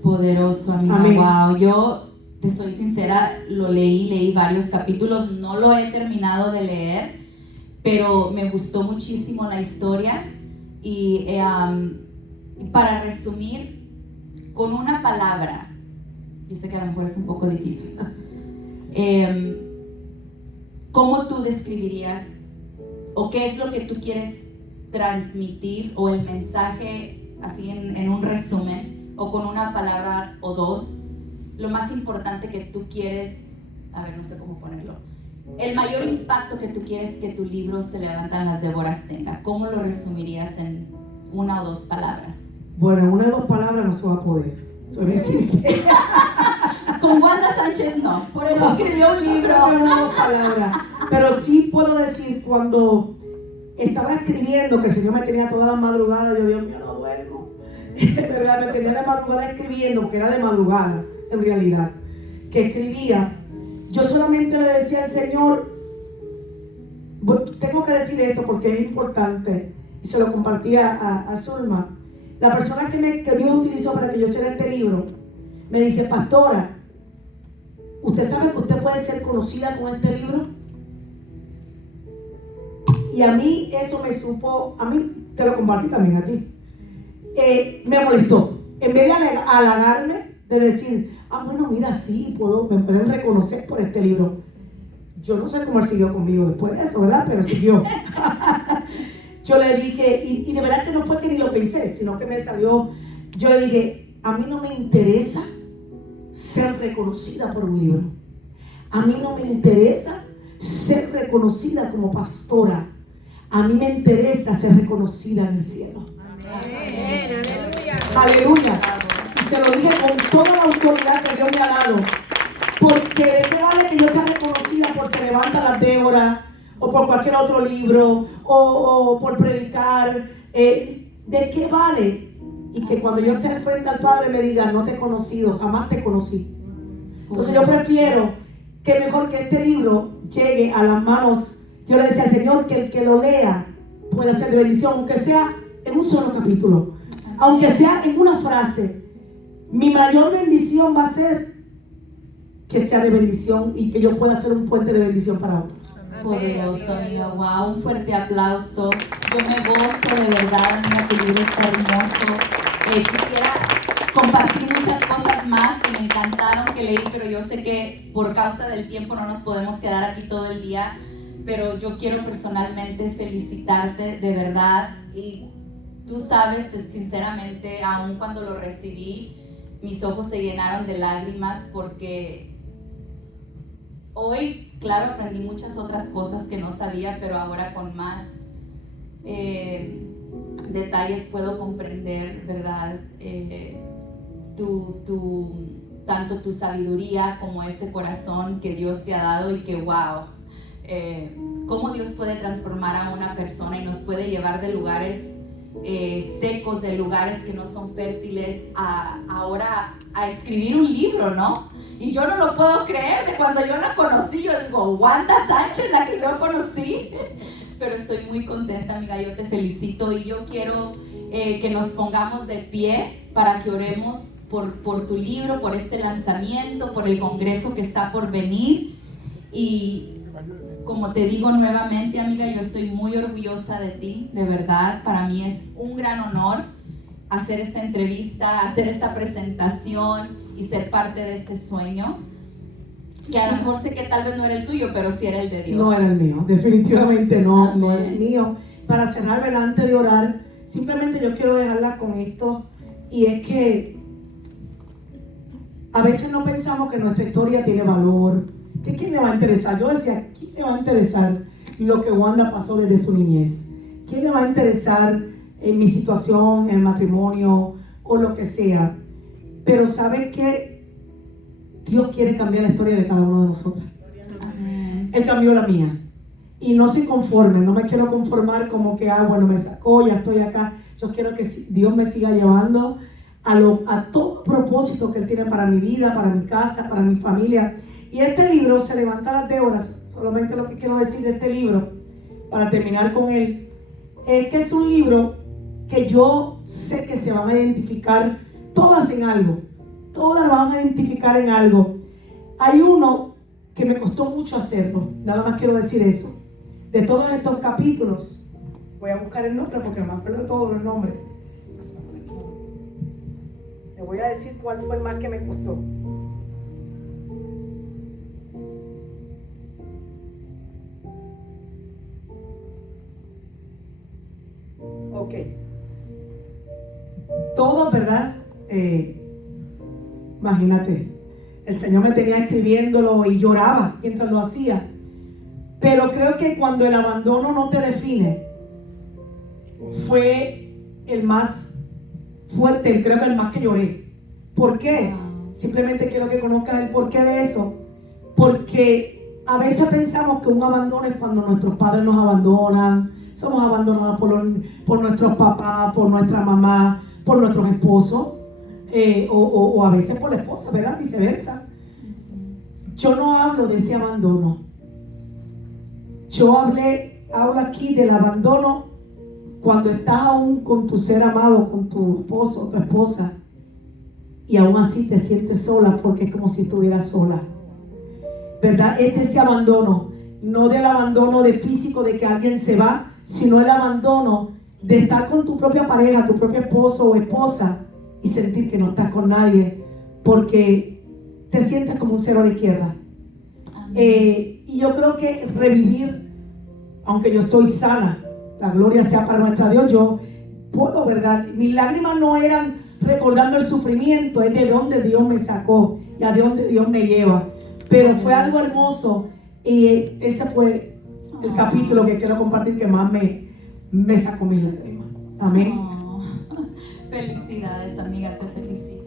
Poderoso, amiga. Amén. Wow, yo te soy sincera, leí varios capítulos, no lo he terminado de leer, pero me gustó muchísimo la historia. Y para resumir, con una palabra, yo sé que a lo mejor es un poco difícil, ¿cómo tú describirías o qué es lo que tú quieres transmitir, o el mensaje así en un resumen, o con una palabra o dos? Lo más importante que tú quieres, a ver, no sé cómo ponerlo, el mayor impacto que tú quieres que tu libro Se Levantan las Déboras tenga. ¿Cómo lo resumirías en una o dos palabras? Bueno, en una o dos palabras no se va a poder. Soy sincera. Con Wanda Sánchez no, por eso escribió un libro. Una o dos palabras. Pero sí puedo decir, cuando estaba escribiendo, que el Señor me tenía toda la madrugada, yo, Dios mío, no duermo. ¿Verdad? Me tenía de madrugada escribiendo, porque era de madrugada, en realidad, que escribía. Yo solamente le decía al Señor, tengo que decir esto porque es importante, y se lo compartía a Zulma. La persona que Dios utilizó para que yo hiciera este libro me dice, pastora, ¿usted sabe que usted puede ser conocida con este libro? Y a mí eso me supo, a mí te lo compartí también a ti, me molestó. En vez de halagarme, de decir, bueno, mira, sí, me pueden reconocer por este libro. Yo no sé cómo él siguió conmigo después de eso, ¿verdad? Pero siguió. Yo le dije, y de verdad que no fue que ni lo pensé, sino que me salió. Yo le dije, a mí no me interesa ser reconocida por un libro. A mí no me interesa ser reconocida como pastora. A mí me interesa ser reconocida en el cielo. Amén. Aleluya. Y se lo dije con toda la autoridad que Dios me ha dado. Porque de qué vale que yo sea reconocida por Se Levanta las Déboras, o por cualquier otro libro, o por predicar. ¿De qué vale? Y que cuando yo esté frente al Padre me diga, no te he conocido, jamás te conocí. Entonces yo prefiero que mejor que este libro llegue a las manos. Yo le decía al Señor que el que lo lea pueda ser de bendición, aunque sea en un solo capítulo, aunque sea en una frase. Mi mayor bendición va a ser que sea de bendición y que yo pueda ser un puente de bendición para otros. Poderoso, amiga. Wow, un fuerte aplauso. Yo me gozo de verdad, amiga, tu libro está hermoso. Quisiera compartir muchas cosas más que me encantaron que leí, pero yo sé que por causa del tiempo no nos podemos quedar aquí todo el día. Pero yo quiero personalmente felicitarte de verdad. Y tú sabes, sinceramente, aún cuando lo recibí, mis ojos se llenaron de lágrimas porque hoy, claro, aprendí muchas otras cosas que no sabía, pero ahora con más detalles puedo comprender, ¿verdad? Tanto tu sabiduría como ese corazón que Dios te ha dado y que, wow, cómo Dios puede transformar a una persona y nos puede llevar de lugares secos, de lugares que no son fértiles, ahora a escribir un libro, ¿no? Y yo no lo puedo creer, de cuando yo la conocí, yo digo, Wanda Sánchez, la que yo conocí. Pero estoy muy contenta, amiga, yo te felicito y yo quiero que nos pongamos de pie para que oremos por tu libro, por este lanzamiento, por el congreso que está por venir. Y como te digo nuevamente, amiga, yo estoy muy orgullosa de ti, de verdad. Para mí es un gran honor hacer esta entrevista, hacer esta presentación y ser parte de este sueño, que a lo mejor sé que tal vez no era el tuyo, pero sí era el de Dios. No era el mío, definitivamente no, Amén. no era el mío. Para cerrar, ¿verdad? Antes de orar, simplemente yo quiero dejarla con esto, y es que a veces no pensamos que nuestra historia tiene valor, que quién le va a interesar. Yo decía, ¿quién le va a interesar lo que Wanda pasó desde su niñez? ¿Quién le va a interesar en mi situación, en el matrimonio o lo que sea? Pero ¿saben qué? Dios quiere cambiar la historia de cada uno de nosotros. Amén. Él cambió la mía. Y no soy conforme, no me quiero conformar como que, bueno, me sacó, ya estoy acá. Yo quiero que Dios me siga llevando a todo propósito que Él tiene para mi vida, para mi casa, para mi familia. Y este libro, Se levanta las deudas, solamente lo que quiero decir de este libro, para terminar con él, es que es un libro que yo sé que se van a identificar todas en algo. Todas van a identificar en algo. Hay uno que me costó mucho hacerlo, nada más quiero decir eso. De todos estos capítulos, voy a buscar el nombre porque no me acuerdo de todos los nombres. Le voy a decir cuál fue el más que me costó. Ok. Todo, ¿verdad? Imagínate, el Señor me tenía escribiéndolo y lloraba mientras lo hacía. Pero creo que cuando el abandono no te define, fue el más fuerte, creo que el más que lloré. ¿Por qué? Simplemente quiero que conozcas el porqué de eso. Porque a veces pensamos que un abandono es cuando nuestros padres nos abandonan, somos abandonados por nuestros papás, por nuestra mamá, por nuestros esposos, o a veces por la esposa, ¿verdad? Viceversa. Yo no hablo de ese abandono. Yo hablo aquí del abandono cuando estás aún con tu ser amado, con tu esposo o tu esposa, y aún así te sientes sola porque es como si estuvieras sola, ¿verdad? Es de ese abandono, no del abandono de físico de que alguien se va, sino el abandono de estar con tu propia pareja, tu propio esposo o esposa y sentir que no estás con nadie porque te sientes como un cero a la izquierda. Y yo creo que revivir, aunque yo estoy sana, la gloria sea para nuestro Dios, yo puedo, ¿verdad? Mis lágrimas no eran recordando el sufrimiento, es de donde Dios me sacó y a dónde Dios me lleva. Pero fue algo hermoso y ese fue el capítulo que quiero compartir que más me sacó mis lágrimas. Amén. Oh, felicidades, amiga, te felicito.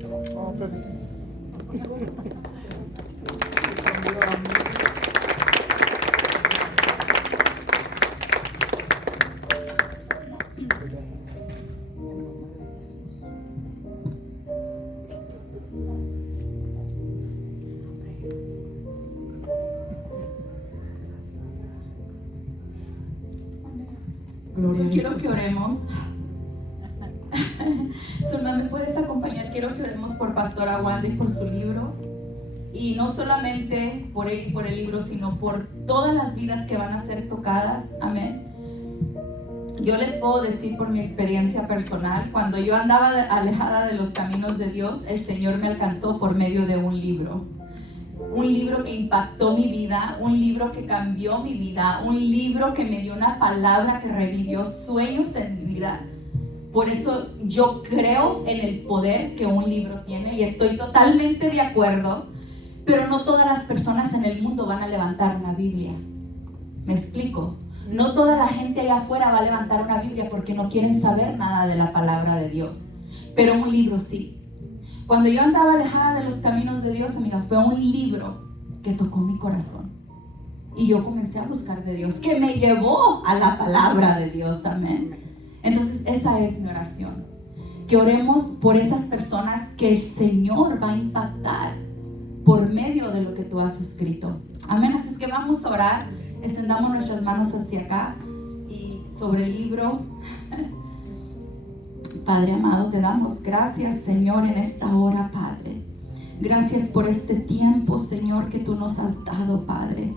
Yo quiero que oremos. Zulma, ¿me puedes acompañar? Quiero que oremos por Pastora Wanda y por su libro. Y no solamente por el libro, sino por todas las vidas que van a ser tocadas. Amén. Yo les puedo decir por mi experiencia personal, cuando yo andaba alejada de los caminos de Dios, el Señor me alcanzó por medio de un libro. Un libro que impactó mi vida, un libro que cambió mi vida, un libro que me dio una palabra que revivió sueños en mi vida. Por eso yo creo en el poder que un libro tiene y estoy totalmente de acuerdo, pero no todas las personas en el mundo van a levantar una Biblia. ¿Me explico? No toda la gente allá afuera va a levantar una Biblia porque no quieren saber nada de la palabra de Dios, pero un libro sí. Cuando yo andaba alejada de los caminos de Dios, amiga, fue un libro que tocó mi corazón. Y yo comencé a buscar de Dios, que me llevó a la palabra de Dios. Amén. Entonces, esa es mi oración. Que oremos por esas personas que el Señor va a impactar por medio de lo que tú has escrito. Amén. Así es que vamos a orar. Extendamos nuestras manos hacia acá y sobre el libro. Padre amado, te damos gracias, Señor, en esta hora, Padre. Gracias por este tiempo, Señor, que tú nos has dado, Padre.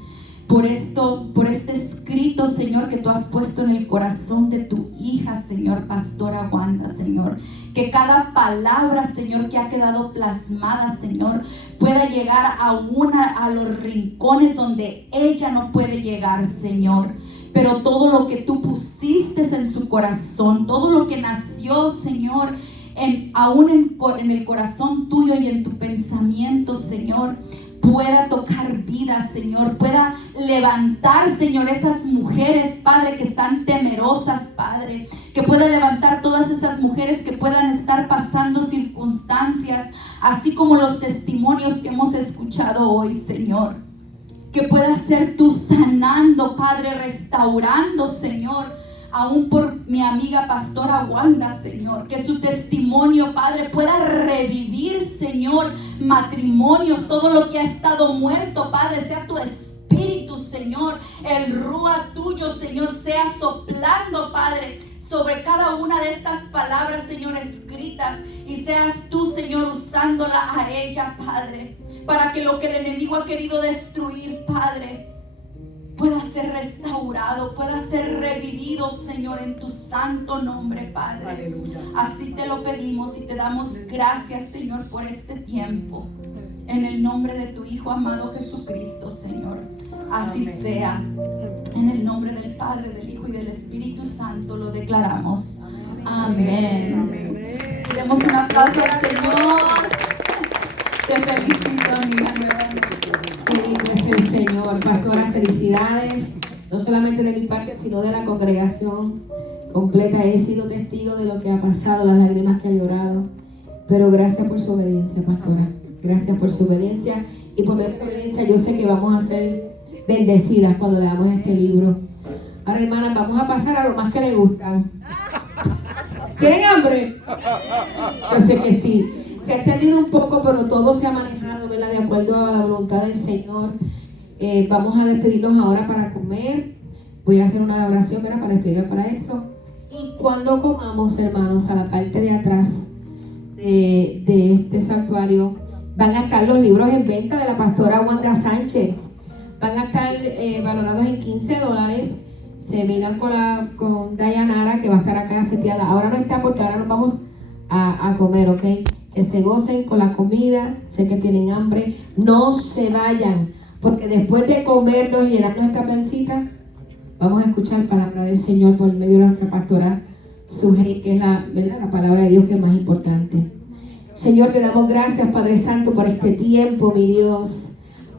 Por este escrito, Señor, que tú has puesto en el corazón de tu hija, Señor, Pastora Wanda, Señor. Que cada palabra, Señor, que ha quedado plasmada, Señor, pueda llegar a los rincones donde ella no puede llegar, Señor. Pero todo lo que tú pusiste en su corazón, todo lo que nació, Señor, aún en el corazón tuyo y en tu pensamiento, Señor, pueda tocar vida, Señor, pueda levantar, Señor, esas mujeres, Padre, que están temerosas, Padre, que pueda levantar todas estas mujeres que puedan estar pasando circunstancias, así como los testimonios que hemos escuchado hoy, Señor, que pueda ser tú sanando, Padre, restaurando, Señor, aún por mi amiga Pastora Wanda, Señor, que su testimonio, Padre, pueda revivir, Señor, matrimonios, todo lo que ha estado muerto, Padre, sea tu espíritu, Señor, el rúa tuyo, Señor, sea soplando, Padre, sobre cada una de estas palabras, Señor, escritas, y seas tú, Señor, usándola a ella, Padre, para que lo que el enemigo ha querido destruir, Padre, pueda ser restaurado, pueda ser revivido, Señor, en tu santo nombre, Padre. Aleluya. Así te lo pedimos y te damos gracias, Señor, por este tiempo. En el nombre de tu Hijo amado Jesucristo, Señor. Así sea. En el nombre del Padre, del Hijo y del Espíritu Santo lo declaramos. Amén. Amén. Demos un aplauso al Señor. Te felicito, amiga, nuevamente. Es el Señor. Pastora, felicidades, no solamente de mi parte, sino de la congregación completa. He sido testigo de lo que ha pasado, las lágrimas que ha llorado, pero gracias por su obediencia, pastora. Gracias por su obediencia, y por su obediencia yo sé que vamos a ser bendecidas cuando leamos este libro. Ahora, hermanas, vamos a pasar a lo más que le gustan. ¿Tienen hambre? Yo sé que sí. Se ha extendido un poco, pero todo se ha manejado, ¿verdad?, de acuerdo a la voluntad del Señor. Vamos a despedirnos ahora para comer. Voy a hacer una oración, ¿verdad?, para despedirnos para eso. Y cuando comamos, hermanos, a la parte de atrás de este santuario, van a estar los libros en venta de la pastora Wanda Sánchez. Van a estar valorados en $15. Se miran con Dayanara, que va a estar acá seteada. Ahora no está porque ahora nos vamos a comer, ¿ok? Que se gocen con la comida. Sé que tienen hambre. No se vayan, porque después de comernos y llenarnos esta pancita, vamos a escuchar palabra del Señor por medio de nuestra pastora Sujei, que es la palabra de Dios que es más importante. Señor, te damos gracias, Padre Santo, por este tiempo, mi Dios.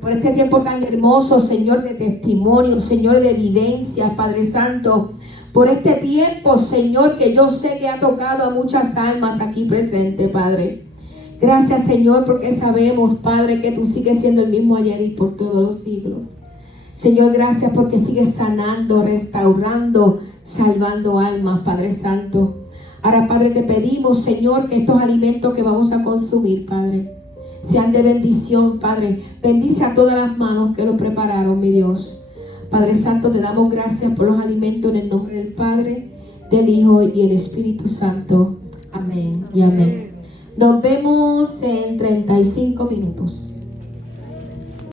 Por este tiempo tan hermoso, Señor, de testimonio, Señor, de vivencia, Padre Santo. Por este tiempo, Señor, que yo sé que ha tocado a muchas almas aquí presentes, Padre. Gracias, Señor, porque sabemos, Padre, que tú sigues siendo el mismo ayer y por todos los siglos. Señor, gracias porque sigues sanando, restaurando, salvando almas, Padre Santo. Ahora, Padre, te pedimos, Señor, que estos alimentos que vamos a consumir, Padre, sean de bendición, Padre. Bendice a todas las manos que lo prepararon, mi Dios. Padre Santo, te damos gracias por los alimentos en el nombre del Padre, del Hijo y el Espíritu Santo. Amén y amén. Nos vemos en 35 minutos.